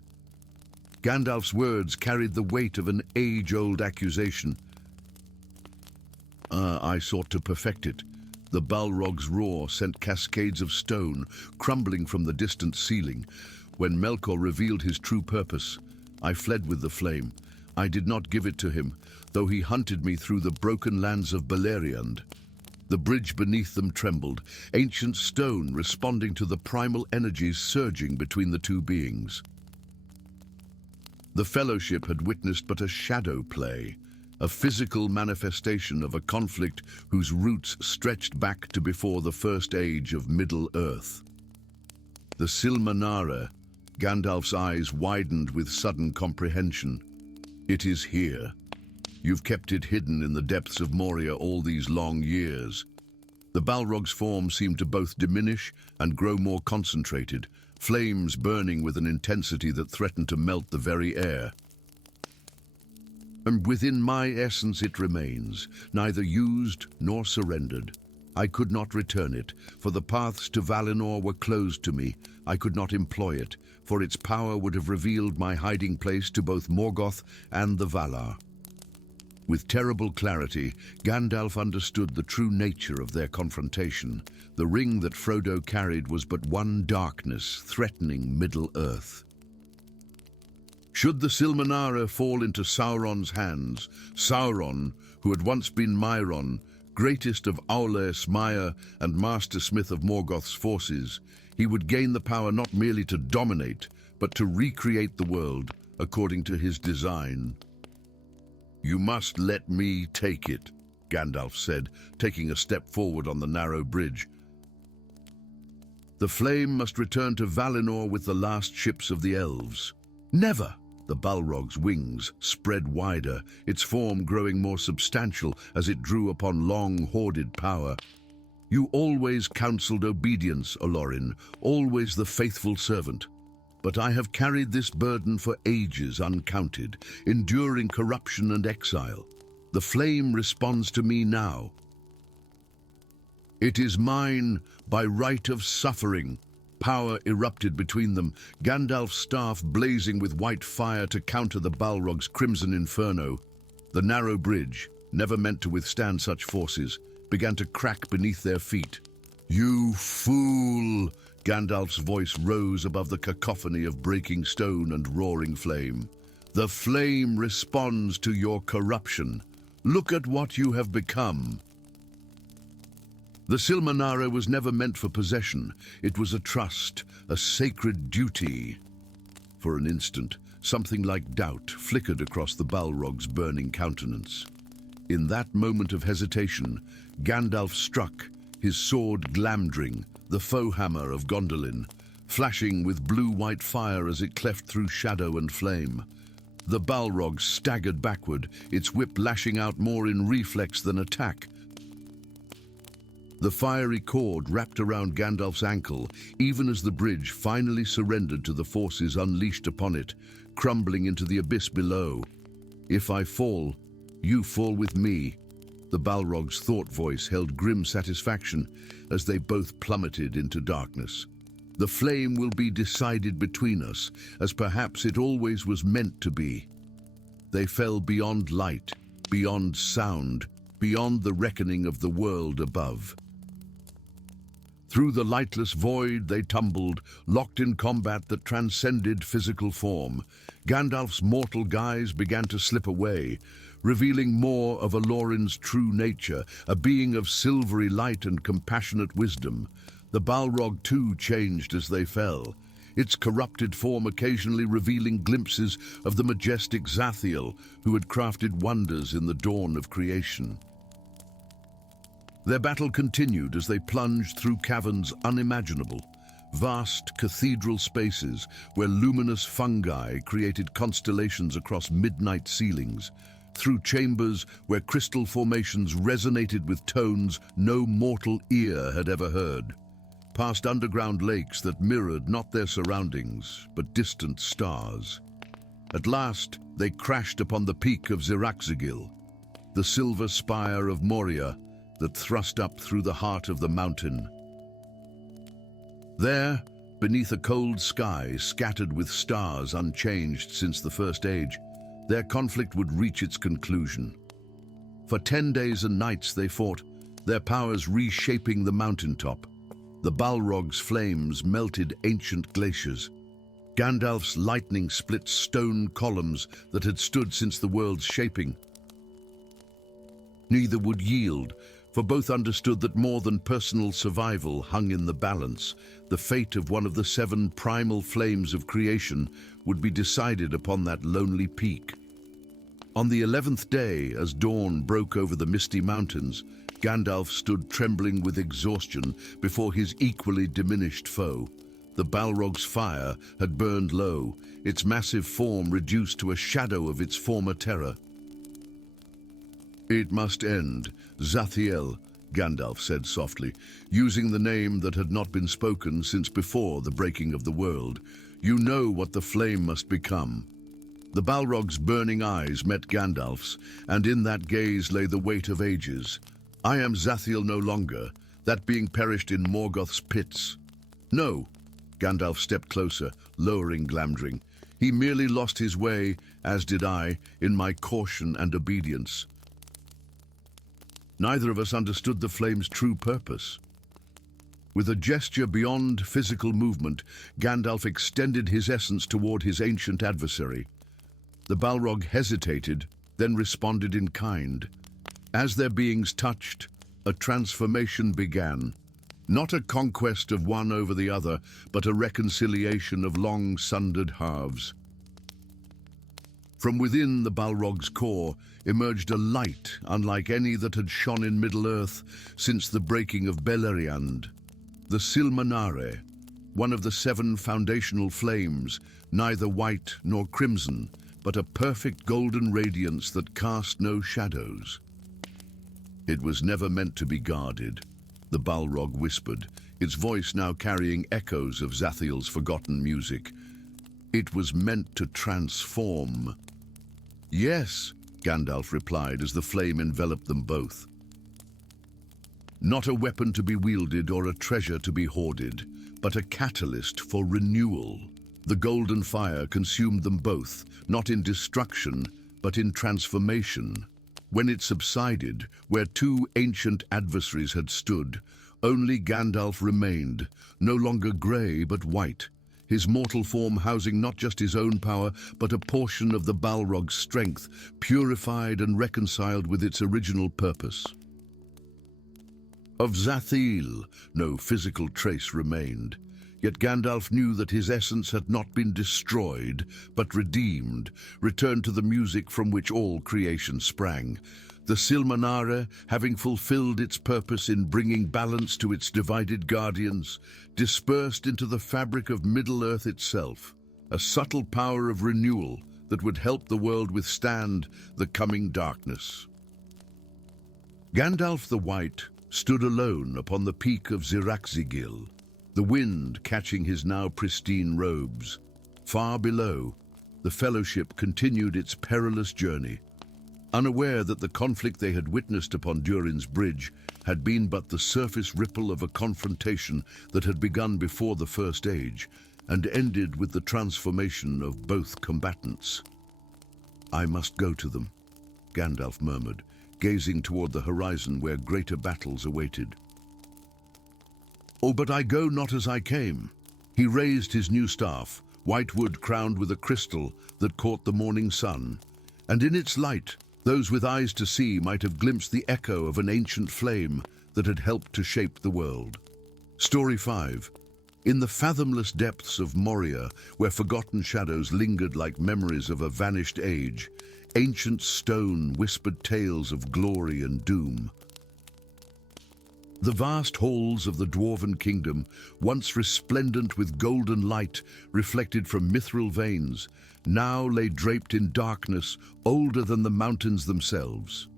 Gandalf's words carried the weight of an age-old accusation. I sought to perfect it. The Balrog's roar sent cascades of stone crumbling from the distant ceiling. When Melkor revealed his true purpose, I fled with the flame. I did not give it to him, though he hunted me through the broken lands of Beleriand. The bridge beneath them trembled, ancient stone responding to the primal energies surging between the two beings. The Fellowship had witnessed but a shadow play, a physical manifestation of a conflict whose roots stretched back to before the first age of Middle-earth. The Silmanare, Gandalf's eyes widened with sudden comprehension. It is here. You've kept it hidden in the depths of Moria all these long years. The Balrog's form seemed to both diminish and grow more concentrated, flames burning with an intensity that threatened to melt the very air. And within my essence it remains, neither used nor surrendered. I could not return it, for the paths to Valinor were closed to me. I could not employ it, for its power would have revealed my hiding place to both Morgoth and the Valar. With terrible clarity, Gandalf understood the true nature of their confrontation. The ring that Frodo carried was but one darkness threatening Middle-earth. Should the Silmanare fall into Sauron's hands, Sauron, who had once been Mairon, greatest of Aule Smyre and master-smith of Morgoth's forces, he would gain the power not merely to dominate, but to recreate the world according to his design. You must let me take it, Gandalf said, taking a step forward on the narrow bridge. The flame must return to Valinor with the last ships of the elves. Never! The Balrog's wings spread wider, its form growing more substantial as it drew upon long hoarded power. You always counseled obedience, Olorin, always the faithful servant. But I have carried this burden for ages uncounted, enduring corruption and exile. The flame responds to me now. It is mine by right of suffering. Power erupted between them, Gandalf's staff blazing with white fire to counter the Balrog's crimson inferno. The narrow bridge, never meant to withstand such forces, began to crack beneath their feet. You fool! Gandalf's voice rose above the cacophony of breaking stone and roaring flame. The flame responds to your corruption. Look at what you have become. The Silmanare was never meant for possession. It was a trust, a sacred duty. For an instant, something like doubt flickered across the Balrog's burning countenance. In that moment of hesitation, Gandalf struck, his sword Glamdring, the foe hammer of Gondolin. flashing with blue-white fire as it cleft through shadow and flame. The Balrog staggered backward, its whip lashing out more in reflex than attack. The fiery cord wrapped around Gandalf's ankle, even as the bridge finally surrendered to the forces unleashed upon it, crumbling into the abyss below. "If I fall, you fall with me." The Balrog's thought voice held grim satisfaction as they both plummeted into darkness. "The flame will be decided between us, as perhaps it always was meant to be." They fell beyond light, beyond sound, beyond the reckoning of the world above. Through the lightless void they tumbled, locked in combat that transcended physical form. Gandalf's mortal guise began to slip away, revealing more of Alorin's true nature, a being of silvery light and compassionate wisdom. The Balrog too changed as they fell, its corrupted form occasionally revealing glimpses of the majestic Zathiel, who had crafted wonders in the dawn of creation. Their battle continued as they plunged through caverns unimaginable, vast cathedral spaces where luminous fungi created constellations across midnight ceilings, through chambers where crystal formations resonated with tones no mortal ear had ever heard, past underground lakes that mirrored not their surroundings, but distant stars. At last, they crashed upon the peak of Ziraxigil, the silver spire of Moria that thrust up through the heart of the mountain. There, beneath a cold sky scattered with stars unchanged since the First Age, their conflict would reach its conclusion. For 10 days and nights they fought, their powers reshaping the mountaintop. The Balrog's flames melted ancient glaciers. Gandalf's lightning split stone columns that had stood since the world's shaping. Neither would yield, for both understood that more than personal survival hung in the balance. The fate of one of the 7 primal flames of creation would be decided upon that lonely peak. On the 11th day, as dawn broke over the misty mountains, Gandalf stood trembling with exhaustion before his equally diminished foe. The Balrog's fire had burned low, its massive form reduced to a shadow of its former terror. "It must end, Zathiel," Gandalf said softly, using the name that had not been spoken since before the breaking of the world. "You know what the flame must become." The Balrog's burning eyes met Gandalf's, and in that gaze lay the weight of ages. "I am Zathiel no longer, that being perished in Morgoth's pits." "No," Gandalf stepped closer, lowering Glamdring. "He merely lost his way, as did I, in my caution and obedience. Neither of us understood the flame's true purpose." With a gesture beyond physical movement, Gandalf extended his essence toward his ancient adversary. The Balrog hesitated, then responded in kind. As their beings touched, a transformation began. Not a conquest of one over the other, but a reconciliation of long-sundered halves. From within the Balrog's core emerged a light unlike any that had shone in Middle-earth since the breaking of Beleriand. The Silmarils, one of the 7 foundational flames, neither white nor crimson, but a perfect golden radiance that cast no shadows. "It was never meant to be guarded," the Balrog whispered, its voice now carrying echoes of Zathiel's forgotten music. "It was meant to transform." "Yes," Gandalf replied as the flame enveloped them both. "Not a weapon to be wielded or a treasure to be hoarded, but a catalyst for renewal." The golden fire consumed them both, not in destruction, but in transformation. When it subsided, where 2 ancient adversaries had stood, only Gandalf remained, no longer grey but white, his mortal form housing not just his own power, but a portion of the Balrog's strength, purified and reconciled with its original purpose. Of Zathiel, no physical trace remained. Yet Gandalf knew that his essence had not been destroyed, but redeemed, returned to the music from which all creation sprang. The Silmarils, having fulfilled its purpose in bringing balance to its divided guardians, dispersed into the fabric of Middle-earth itself, a subtle power of renewal that would help the world withstand the coming darkness. Gandalf the White stood alone upon the peak of Zirak-Zigil, the wind catching his now pristine robes. Far below, the Fellowship continued its perilous journey, unaware that the conflict they had witnessed upon Durin's Bridge had been but the surface ripple of a confrontation that had begun before the First Age and ended with the transformation of both combatants. "I must go to them," Gandalf murmured, gazing toward the horizon where greater battles awaited. "Oh, but I go not as I came." He raised his new staff, white wood crowned with a crystal that caught the morning sun, and in its light, those with eyes to see might have glimpsed the echo of an ancient flame that had helped to shape the world. Story 5. In the fathomless depths of Moria, where forgotten shadows lingered like memories of a vanished age, ancient stone whispered tales of glory and doom. The vast halls of the dwarven kingdom, once resplendent with golden light reflected from mithril veins, now lay draped in darkness older than the mountains themselves.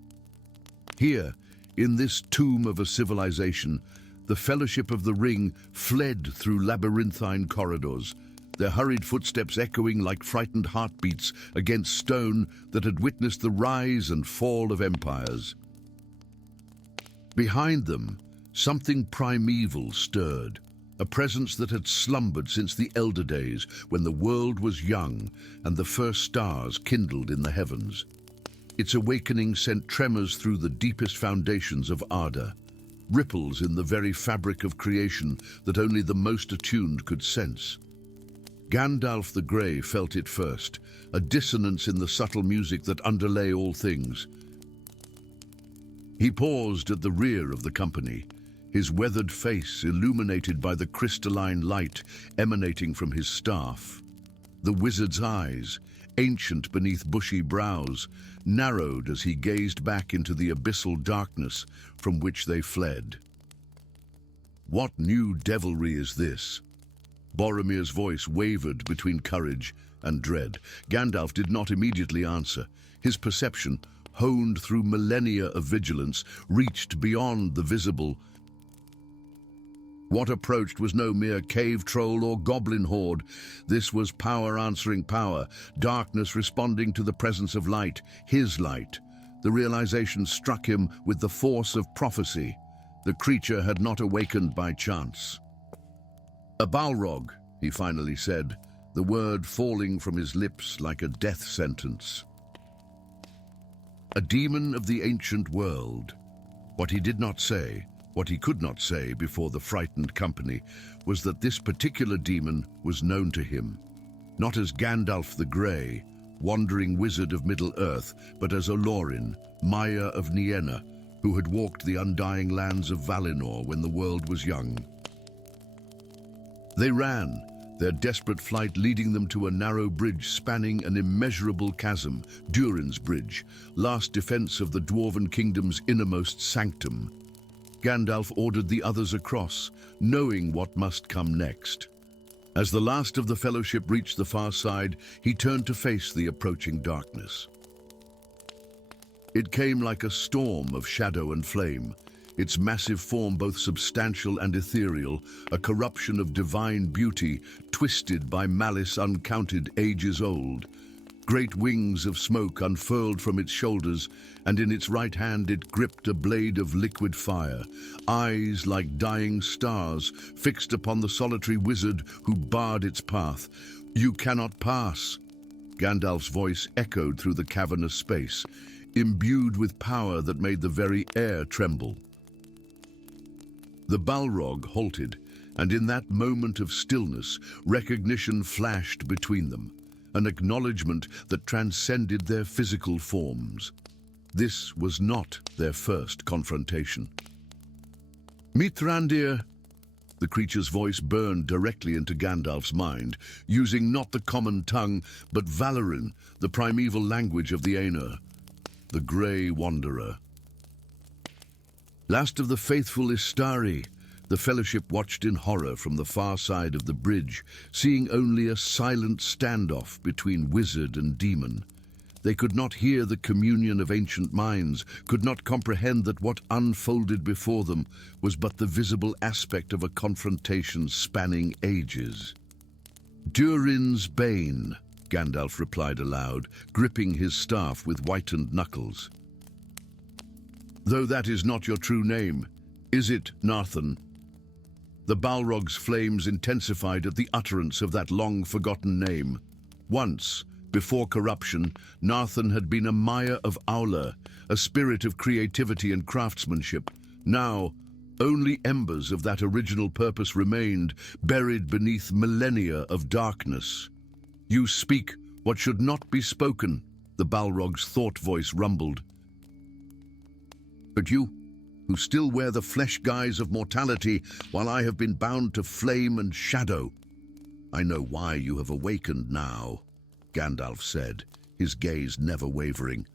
Here, in this tomb of a civilization, the Fellowship of the Ring fled through labyrinthine corridors, their hurried footsteps echoing like frightened heartbeats against stone that had witnessed the rise and fall of empires. Behind them, something primeval stirred, a presence that had slumbered since the elder days when the world was young and the first stars kindled in the heavens. Its awakening sent tremors through the deepest foundations of Arda, ripples in the very fabric of creation that only the most attuned could sense. Gandalf the Grey felt it first, a dissonance in the subtle music that underlay all things. He paused at the rear of the company, his weathered face illuminated by the crystalline light emanating from his staff. The wizard's eyes, ancient beneath bushy brows, narrowed as he gazed back into the abyssal darkness from which they fled. "What new devilry is this?" Boromir's voice wavered between courage and dread. Gandalf did not immediately answer. His perception, honed through millennia of vigilance, reached beyond the visible. What approached was no mere cave troll or goblin horde. This was power answering power, darkness responding to the presence of light, his light. The realization struck him with the force of prophecy. The creature had not awakened by chance. "A Balrog," he finally said, the word falling from his lips like a death sentence. "A demon of the ancient world." What he did not say, what he could not say before the frightened company, was that this particular demon was known to him, not as Gandalf the Grey, wandering wizard of Middle-earth, but as Olorin, Maya of Nienna, who had walked the undying lands of Valinor when the world was young. They ran, their desperate flight leading them to a narrow bridge spanning an immeasurable chasm, Durin's Bridge, last defense of the dwarven kingdom's innermost sanctum. Gandalf ordered the others across, knowing what must come next. As the last of the Fellowship reached the far side, he turned to face the approaching darkness. It came like a storm of shadow and flame, its massive form both substantial and ethereal, a corruption of divine beauty, twisted by malice uncounted ages old. Great wings of smoke unfurled from its shoulders, and in its right hand it gripped a blade of liquid fire, eyes like dying stars fixed upon the solitary wizard who barred its path. "You cannot pass." Gandalf's voice echoed through the cavernous space, imbued with power that made the very air tremble. The Balrog halted, and in that moment of stillness, recognition flashed between them, an acknowledgement that transcended their physical forms. This was not their first confrontation. "Mithrandir," The creature's voice burned directly into Gandalf's mind, using not the common tongue, but Valorin, the primeval language of the Aenir, the Grey Wanderer. Last of the faithful Istari, the Fellowship watched in horror from the far side of the bridge, seeing only a silent standoff between wizard and demon. They could not hear the communion of ancient minds, could not comprehend that what unfolded before them was but the visible aspect of a confrontation spanning ages. Durin's bane, Gandalf replied aloud, gripping his staff with whitened knuckles. Though that is not your true name, is it, Narthan? The Balrog's flames intensified at the utterance of that long-forgotten name. Once, before corruption, Narthan had been a Maya of Aula, a spirit of creativity and craftsmanship. Now, only embers of that original purpose remained, buried beneath millennia of darkness. You speak what should not be spoken, the Balrog's thought voice rumbled. But you, who still wear the flesh guise of mortality, while I have been bound to flame and shadow. I know why you have awakened now, Gandalf said, his gaze never wavering.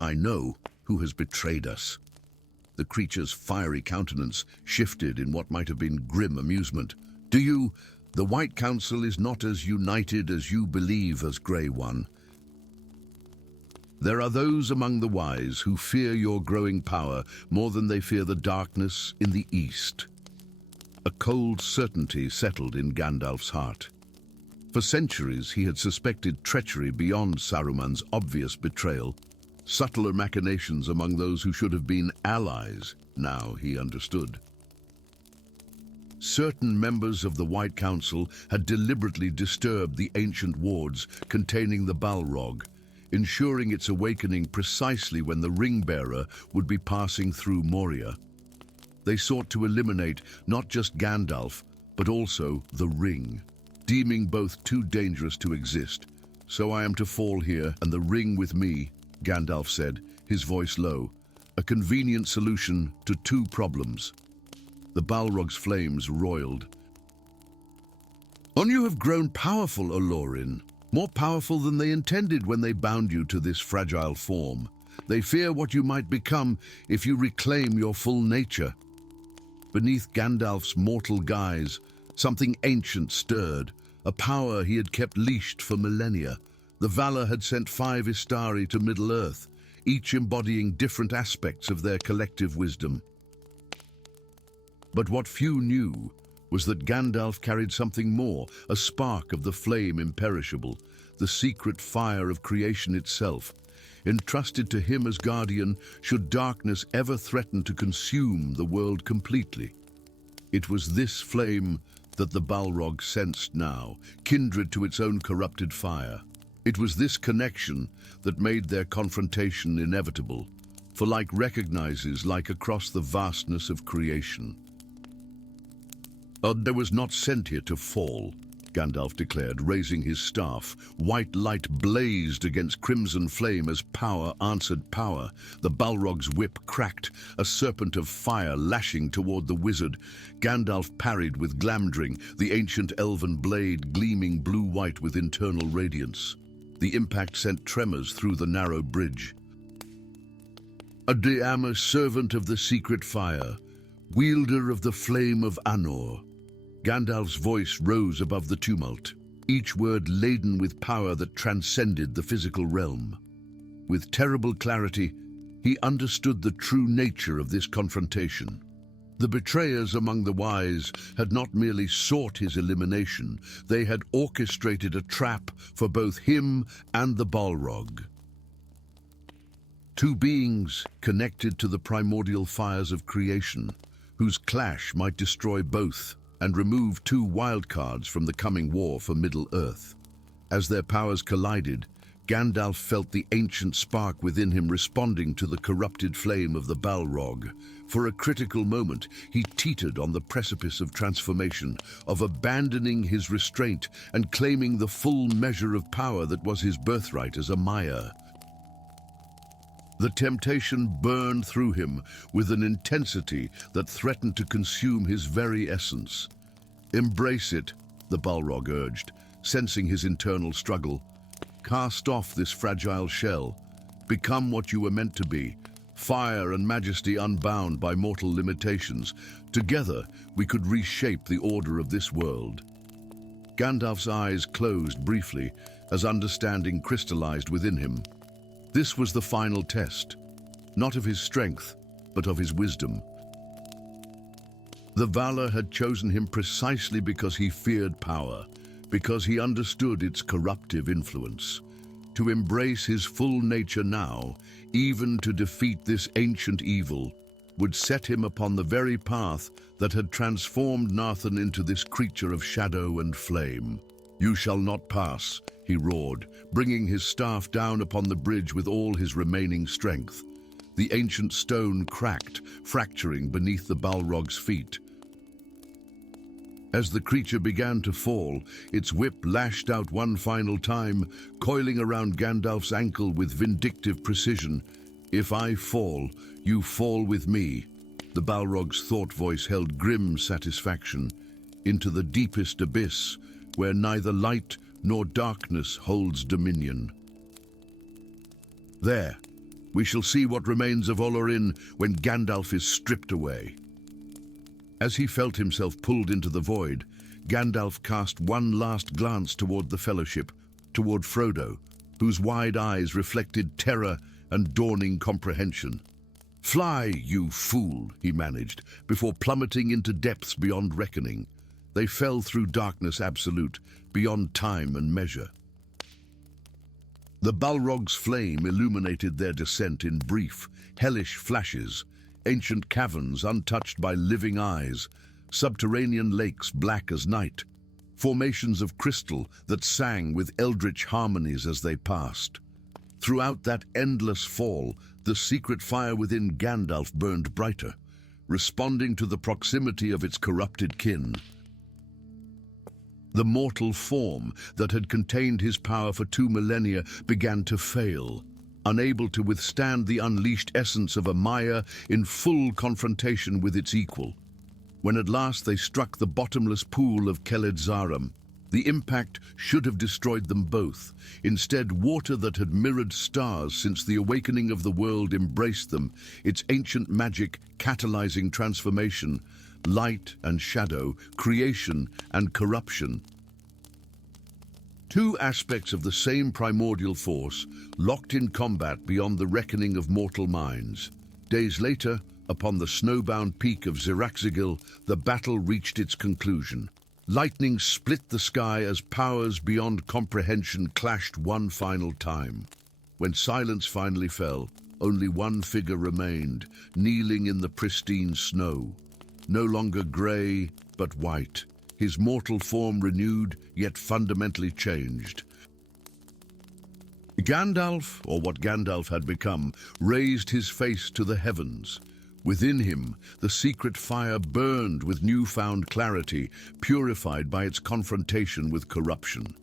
I know who has betrayed us. The creature's fiery countenance shifted in what might have been grim amusement. Do you? The White Council is not as united as you believe as Grey One. There are those among the wise who fear your growing power more than they fear the darkness in the east. A cold certainty settled in Gandalf's heart. For centuries he had suspected treachery beyond Saruman's obvious betrayal, subtler machinations among those who should have been allies. Now he understood. Certain members of the White Council had deliberately disturbed the ancient wards containing the Balrog, ensuring its awakening precisely when the ring-bearer would be passing through Moria. They sought to eliminate not just Gandalf, but also the ring, deeming both too dangerous to exist. So I am to fall here, and the ring with me, Gandalf said, his voice low, a convenient solution to two problems. The Balrog's flames roiled. "On you have grown powerful, Olorin, more powerful than they intended when they bound you to this fragile form. They fear what you might become if you reclaim your full nature." Beneath Gandalf's mortal guise, something ancient stirred, a power he had kept leashed for millennia. The Valar had sent 5 Istari to Middle-earth, each embodying different aspects of their collective wisdom. But what few knew was that Gandalf carried something more, a spark of the flame imperishable, the secret fire of creation itself, entrusted to him as guardian should darkness ever threaten to consume the world completely. It was this flame that the Balrog sensed now, kindred to its own corrupted fire. It was this connection that made their confrontation inevitable, for like recognizes like across the vastness of creation. "I was not sent here to fall," Gandalf declared, raising his staff. White light blazed against crimson flame as power answered power. The Balrog's whip cracked, a serpent of fire lashing toward the wizard. Gandalf parried with Glamdring, the ancient elven blade gleaming blue-white with internal radiance. The impact sent tremors through the narrow bridge. "I am a servant of the secret fire, wielder of the flame of Anor." Gandalf's voice rose above the tumult, each word laden with power that transcended the physical realm. With terrible clarity, he understood the true nature of this confrontation. The betrayers among the wise had not merely sought his elimination, they had orchestrated a trap for both him and the Balrog. Two beings connected to the primordial fires of creation, whose clash might destroy both and remove 2 wildcards from the coming war for Middle-earth. As their powers collided, Gandalf felt the ancient spark within him responding to the corrupted flame of the Balrog. For a critical moment, he teetered on the precipice of transformation, of abandoning his restraint and claiming the full measure of power that was his birthright as a Maya. The temptation burned through him with an intensity that threatened to consume his very essence. Embrace it, the Balrog urged, sensing his internal struggle. Cast off this fragile shell. Become what you were meant to be, fire and majesty unbound by mortal limitations. Together, we could reshape the order of this world. Gandalf's eyes closed briefly as understanding crystallized within him. This was the final test, not of his strength, but of his wisdom. The Valar had chosen him precisely because he feared power, because he understood its corruptive influence. To embrace his full nature now, even to defeat this ancient evil, would set him upon the very path that had transformed Narthen into this creature of shadow and flame. "You shall not pass," he roared, bringing his staff down upon the bridge with all his remaining strength. The ancient stone cracked, fracturing beneath the Balrog's feet. As the creature began to fall, its whip lashed out one final time, coiling around Gandalf's ankle with vindictive precision. "If I fall, you fall with me." The Balrog's thought voice held grim satisfaction. "Into the deepest abyss, where neither light nor darkness holds dominion." There, we shall see what remains of Olorin when Gandalf is stripped away. As he felt himself pulled into the void, Gandalf cast one last glance toward the Fellowship, toward Frodo, whose wide eyes reflected terror and dawning comprehension. "Fly, you fool," he managed, before plummeting into depths beyond reckoning. They fell through darkness absolute, beyond time and measure. The Balrog's flame illuminated their descent in brief, hellish flashes, ancient caverns untouched by living eyes, subterranean lakes black as night, formations of crystal that sang with eldritch harmonies as they passed. Throughout that endless fall, the secret fire within Gandalf burned brighter, responding to the proximity of its corrupted kin. The mortal form that had contained his power for 2 millennia began to fail, unable to withstand the unleashed essence of a Maya in full confrontation with its equal. When at last they struck the bottomless pool of Kheled-Zaram, the impact should have destroyed them both. Instead, water that had mirrored stars since the awakening of the world embraced them, its ancient magic catalyzing transformation, light and shadow, creation and corruption. Two aspects of the same primordial force, locked in combat beyond the reckoning of mortal minds. Days later, upon the snowbound peak of Ziraxigil, the battle reached its conclusion. Lightning split the sky as powers beyond comprehension clashed one final time. When silence finally fell, only one figure remained, kneeling in the pristine snow. No longer grey, but white, his mortal form renewed, yet fundamentally changed. Gandalf, or what Gandalf had become, raised his face to the heavens. Within him, the secret fire burned with newfound clarity, purified by its confrontation with corruption.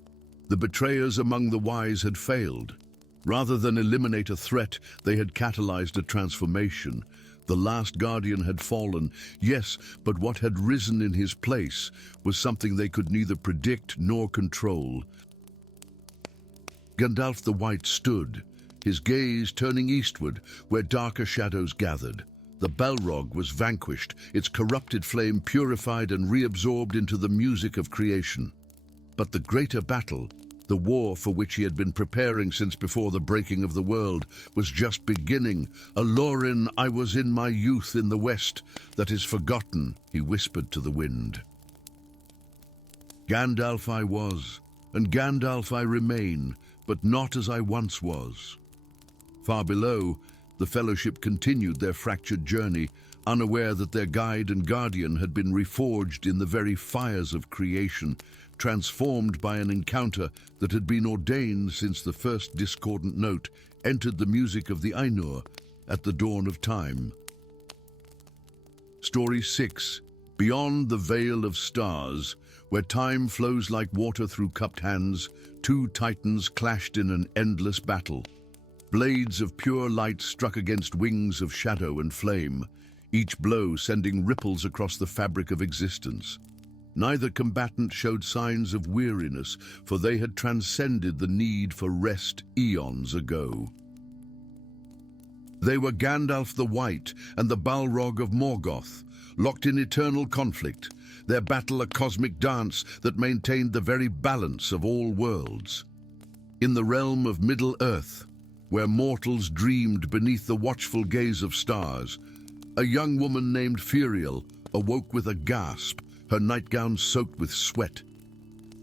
The betrayers among the wise had failed. Rather than eliminate a threat, they had catalyzed a transformation. The last guardian had fallen, yes, but what had risen in his place was something they could neither predict nor control. Gandalf the White stood, his gaze turning eastward, where darker shadows gathered. The Balrog was vanquished, its corrupted flame purified and reabsorbed into the music of creation. But the greater battle, the war for which he had been preparing since before the breaking of the world, was just beginning. "Olorin, I was in my youth in the west, that is forgotten," he whispered to the wind. "Gandalf I was, and Gandalf I remain, but not as I once was." Far below, the Fellowship continued their fractured journey, unaware that their guide and guardian had been reforged in the very fires of creation, transformed by an encounter that had been ordained since the first discordant note entered the music of the Ainur at the dawn of time. Story 6. Beyond the Veil of Stars, where time flows like water through cupped hands, two titans clashed in an endless battle. Blades of pure light struck against wings of shadow and flame, each blow sending ripples across the fabric of existence. Neither combatant showed signs of weariness, for they had transcended the need for rest eons ago. They were Gandalf the White and the Balrog of Morgoth, locked in eternal conflict, their battle a cosmic dance that maintained the very balance of all worlds. In the realm of Middle-earth, where mortals dreamed beneath the watchful gaze of stars, a young woman named Firiel awoke with a gasp, her nightgown soaked with sweat.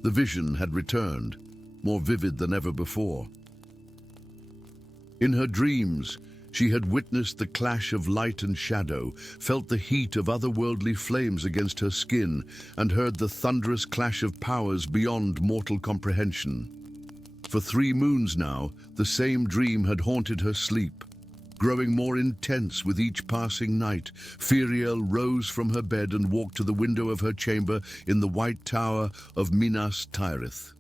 The vision had returned, more vivid than ever before. In her dreams, she had witnessed the clash of light and shadow, felt the heat of otherworldly flames against her skin, and heard the thunderous clash of powers beyond mortal comprehension. For 3 moons now, the same dream had haunted her sleep. Growing more intense with each passing night, Firiel rose from her bed and walked to the window of her chamber in the white tower of Minas Tirith.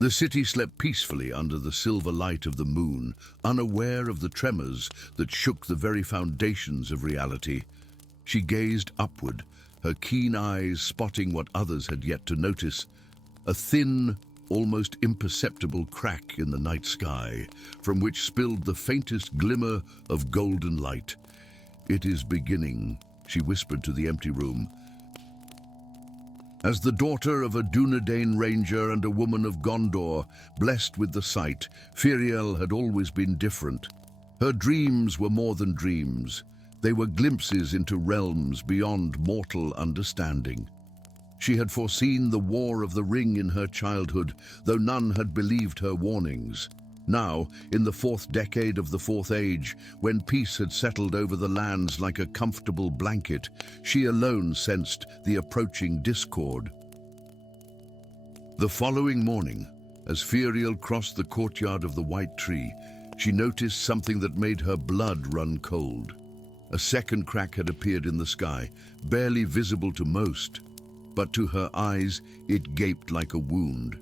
The city slept peacefully under the silver light of the moon, unaware of the tremors that shook the very foundations of reality. She gazed upward, her keen eyes spotting what others had yet to notice: a thin, almost imperceptible crack in the night sky, from which spilled the faintest glimmer of golden light. "It is beginning," she whispered to the empty room. As the daughter of a Dúnedain ranger and a woman of Gondor, blessed with the sight, Firiel had always been different. Her dreams were more than dreams. They were glimpses into realms beyond mortal understanding. She had foreseen the War of the Ring in her childhood, though none had believed her warnings. Now, in the 4th decade of the Fourth Age, when peace had settled over the lands like a comfortable blanket, she alone sensed the approaching discord. The following morning, as Firiel crossed the courtyard of the White Tree, she noticed something that made her blood run cold. A second crack had appeared in the sky, barely visible to most, but to her eyes it gaped like a wound.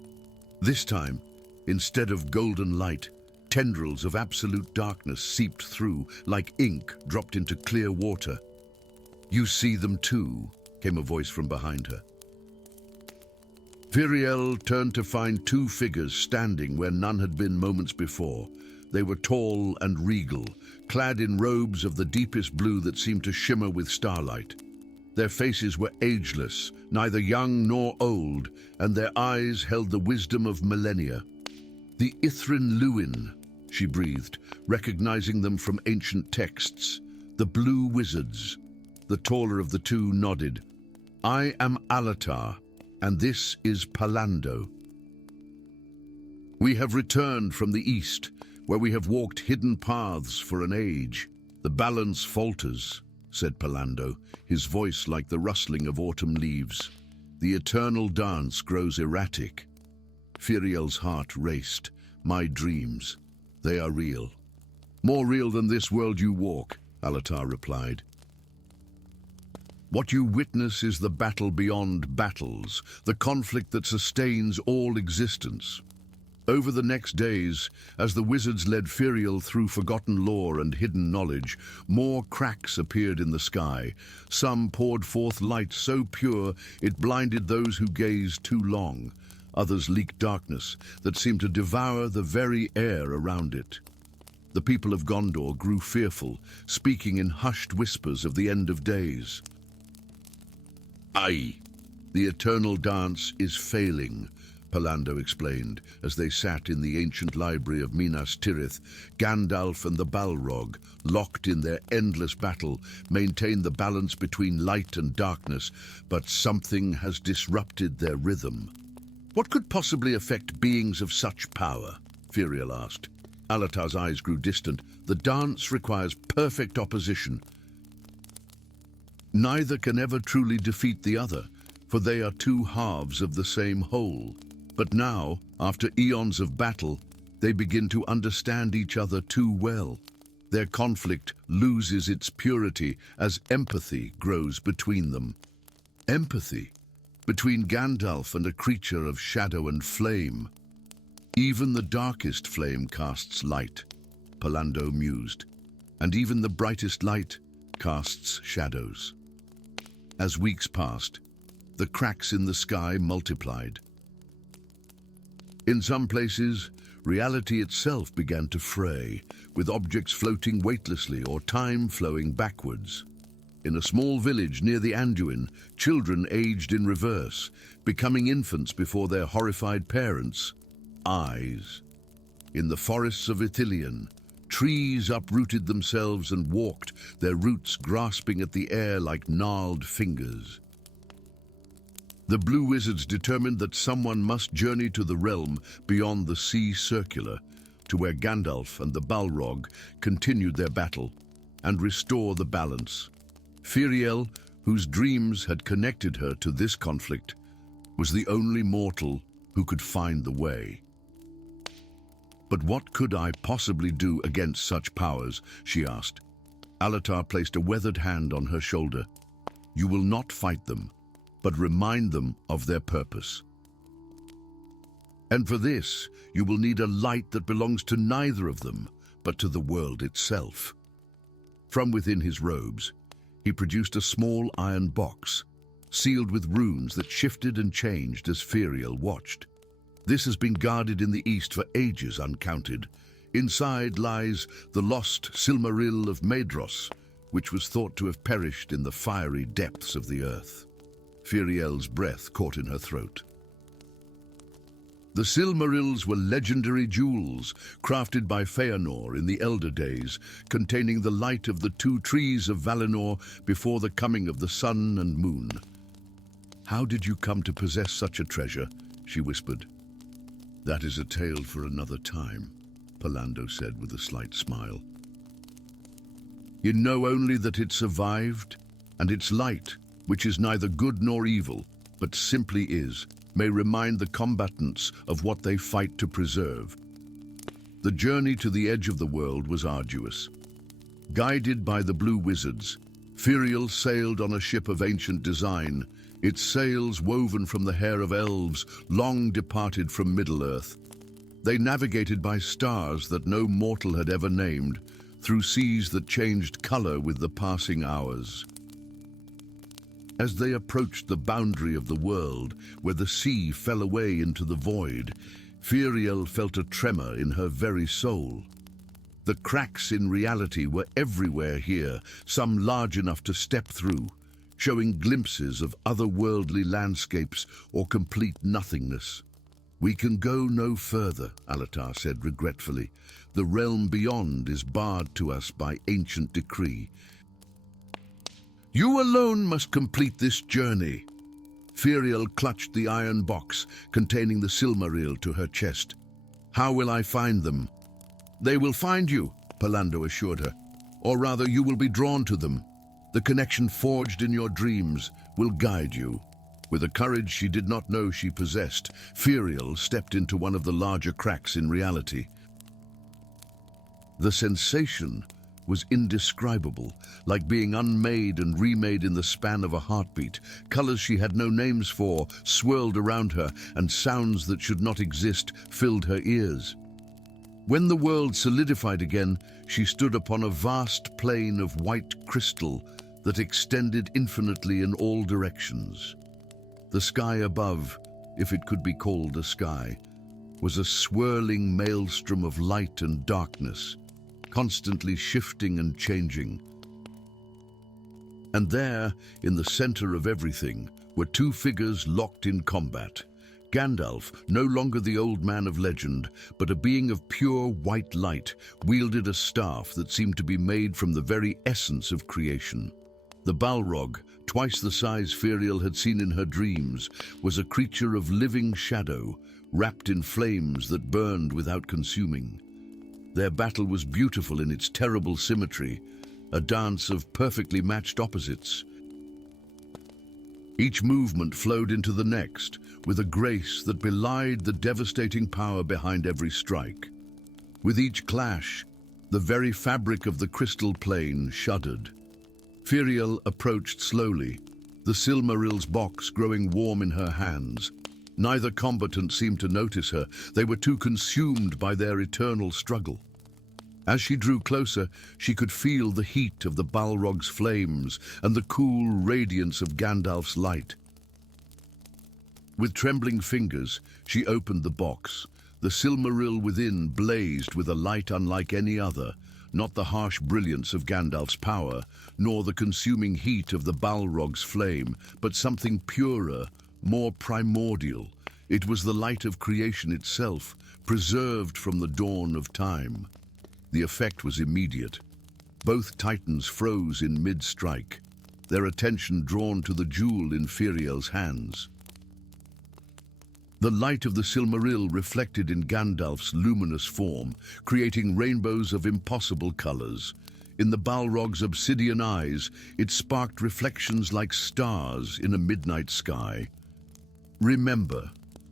This time, instead of golden light, tendrils of absolute darkness seeped through like ink dropped into clear water. "You see them too," came a voice from behind her. Firiel turned to find 2 figures standing where none had been moments before. They were tall and regal, clad in robes of the deepest blue that seemed to shimmer with starlight. Their faces were ageless, neither young nor old, and their eyes held the wisdom of millennia. "The Ithrin Luin," she breathed, recognizing them from ancient texts. "The Blue Wizards." The taller of the 2 nodded. "I am Alatar, and this is Palando. We have returned from the east, where we have walked hidden paths for an age. The balance falters," said Palando, his voice like the rustling of autumn leaves. "The eternal dance grows erratic." Firiel's heart raced. "My dreams, they are real." "More real than this world you walk," Alatar replied. "What you witness is the battle beyond battles, the conflict that sustains all existence." Over the next days, as the wizards led Firiel through forgotten lore and hidden knowledge, more cracks appeared in the sky. Some poured forth light so pure it blinded those who gazed too long. Others leaked darkness that seemed to devour the very air around it. The people of Gondor grew fearful, speaking in hushed whispers of the end of days. "Aye, the eternal dance is failing," Palando explained, as they sat in the ancient library of Minas Tirith. Gandalf and the Balrog, locked in their endless battle, maintained the balance between light and darkness, but something has disrupted their rhythm. "What could possibly affect beings of such power?" Firiel asked. Alatar's eyes grew distant. "The dance requires perfect opposition. Neither can ever truly defeat the other, for they are 2 halves of the same whole. But now, after eons of battle, they begin to understand each other too well. Their conflict loses its purity as empathy grows between them." Empathy? Between Gandalf and a creature of shadow and flame? "Even the darkest flame casts light," Palando mused, "and even the brightest light casts shadows." As weeks passed, the cracks in the sky multiplied. In some places, reality itself began to fray, with objects floating weightlessly or time flowing backwards. In a small village near the Anduin, children aged in reverse, becoming infants before their horrified parents' eyes. In the forests of Ithilien, trees uprooted themselves and walked, their roots grasping at the air like gnarled fingers. The Blue Wizards determined that someone must journey to the realm beyond the sea circular, to where Gandalf and the Balrog continued their battle, and restore the balance. Firiel, whose dreams had connected her to this conflict, was the only mortal who could find the way. But what could I possibly do against such powers, she asked. Alatar placed a weathered hand on her shoulder. You will not fight them, but remind them of their purpose. And for this, you will need a light that belongs to neither of them, but to the world itself. From within his robes, he produced a small iron box, sealed with runes that shifted and changed as Firiel watched. This has been guarded in the east for ages uncounted. Inside lies the lost Silmaril of Maedhros, which was thought to have perished in the fiery depths of the earth. Firiel's breath caught in her throat. The Silmarils were legendary jewels, crafted by Feanor in the Elder Days, containing the light of the two trees of Valinor before the coming of the sun and moon. How did you come to possess such a treasure? She whispered. That is a tale for another time, Pallando said with a slight smile. You know only that it survived, and its light, which is neither good nor evil, but simply is, may remind the combatants of what they fight to preserve. The journey to the edge of the world was arduous. Guided by the Blue Wizards, Firiel sailed on a ship of ancient design, its sails woven from the hair of elves long departed from Middle-earth. They navigated by stars that no mortal had ever named, through seas that changed color with the passing hours. As they approached the boundary of the world, where the sea fell away into the void, Firiel felt a tremor in her very soul. The cracks in reality were everywhere here, some large enough to step through, showing glimpses of otherworldly landscapes or complete nothingness. We can go no further, Alatar said regretfully. The realm beyond is barred to us by ancient decree. You alone must complete this journey. Firiel clutched the iron box containing the Silmaril to her chest. How will I find them? They will find you, Pallando assured her. Or rather, you will be drawn to them. The connection forged in your dreams will guide you. With a courage she did not know she possessed, Firiel stepped into one of the larger cracks in reality. The sensation was indescribable, like being unmade and remade in the span of a heartbeat. Colors she had no names for swirled around her, and sounds that should not exist filled her ears. When the world solidified again, she stood upon a vast plain of white crystal that extended infinitely in all directions. The sky above, if it could be called a sky, was a swirling maelstrom of light and darkness, constantly shifting and changing. And there, in the center of everything, were two figures locked in combat. Gandalf, no longer the old man of legend, but a being of pure white light, wielded a staff that seemed to be made from the very essence of creation. The Balrog, twice the size Firiel had seen in her dreams, was a creature of living shadow, wrapped in flames that burned without consuming. Their battle was beautiful in its terrible symmetry, a dance of perfectly matched opposites. Each movement flowed into the next, with a grace that belied the devastating power behind every strike. With each clash, the very fabric of the crystal plane shuddered. Firiel approached slowly, the Silmaril's box growing warm in her hands. Neither combatant seemed to notice her. They were too consumed by their eternal struggle. As she drew closer, she could feel the heat of the Balrog's flames and the cool radiance of Gandalf's light. With trembling fingers, she opened the box. The Silmaril within blazed with a light unlike any other, not the harsh brilliance of Gandalf's power, nor the consuming heat of the Balrog's flame, but something purer, more primordial. It was the light of creation itself, preserved from the dawn of time. The effect was immediate. Both titans froze in mid-strike, their attention drawn to the jewel in Firiel's hands. The light of the Silmaril reflected in Gandalf's luminous form, creating rainbows of impossible colors. In the Balrog's obsidian eyes, it sparked reflections like stars in a midnight sky. "Remember,"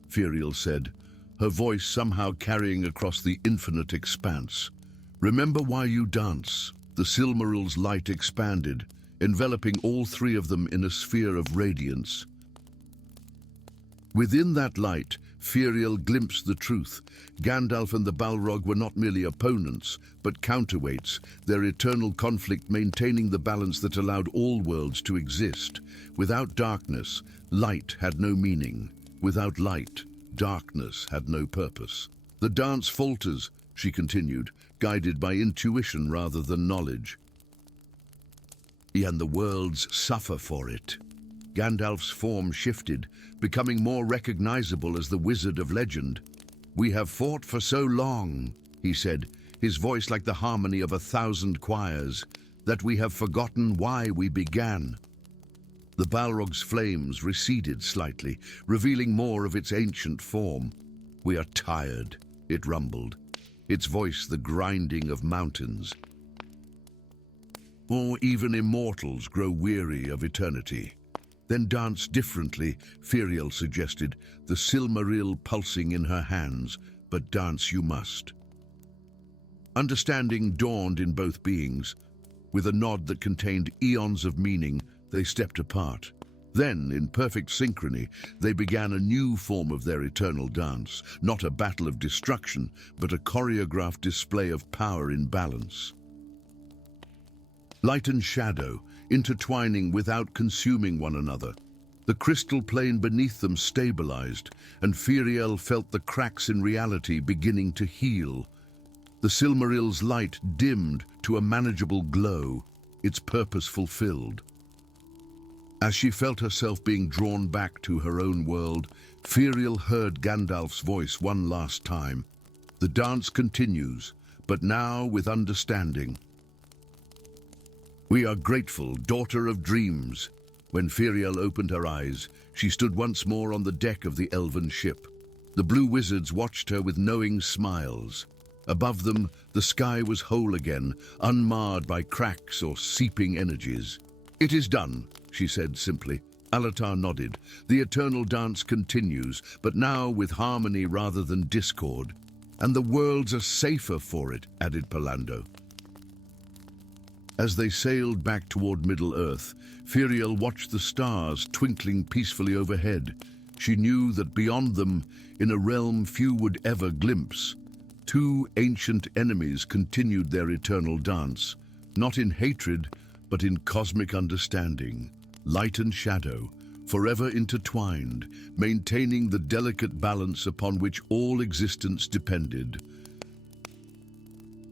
Firiel said, her voice somehow carrying across the infinite expanse. "Remember why you dance." The Silmaril's light expanded, enveloping all three of them in a sphere of radiance. Within that light, Firiel glimpsed the truth. Gandalf and the Balrog were not merely opponents, but counterweights, their eternal conflict maintaining the balance that allowed all worlds to exist. Without darkness, light had no meaning. Without light, darkness had no purpose. "The dance falters," she continued, guided by intuition rather than knowledge. "And the worlds suffer for it." Gandalf's form shifted, becoming more recognizable as the wizard of legend. "We have fought for so long," he said, his voice like the harmony of 1,000 choirs, "that we have forgotten why we began." The Balrog's flames receded slightly, revealing more of its ancient form. "We are tired," it rumbled, its voice the grinding of mountains. "Or even immortals grow weary of eternity." "Then dance differently," Firiel suggested, the Silmaril pulsing in her hands, "but dance you must." Understanding dawned in both beings. With a nod that contained eons of meaning, they stepped apart. Then, in perfect synchrony, they began a new form of their eternal dance, not a battle of destruction, but a choreographed display of power in balance. Light and shadow, intertwining without consuming one another. The crystal plane beneath them stabilized, and Firiel felt the cracks in reality beginning to heal. The Silmaril's light dimmed to a manageable glow, its purpose fulfilled. As she felt herself being drawn back to her own world, Firiel heard Gandalf's voice one last time. "The dance continues, but now with understanding." "We are grateful, daughter of dreams." When Firiel opened her eyes, she stood once more on the deck of the elven ship. The blue wizards watched her with knowing smiles. Above them, the sky was whole again, unmarred by cracks or seeping energies. "It is done," she said simply. Alatar nodded. "The eternal dance continues, but now with harmony rather than discord. And the worlds are safer for it," added Palando. As they sailed back toward Middle-earth, Firiel watched the stars twinkling peacefully overhead. She knew that beyond them, in a realm few would ever glimpse, two ancient enemies continued their eternal dance, not in hatred, but in cosmic understanding. Light and shadow, forever intertwined, maintaining the delicate balance upon which all existence depended.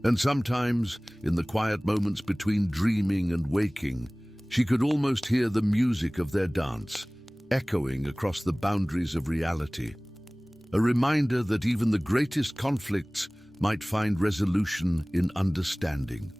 And sometimes, in the quiet moments between dreaming and waking, she could almost hear the music of their dance, echoing across the boundaries of reality. A reminder that even the greatest conflicts might find resolution in understanding.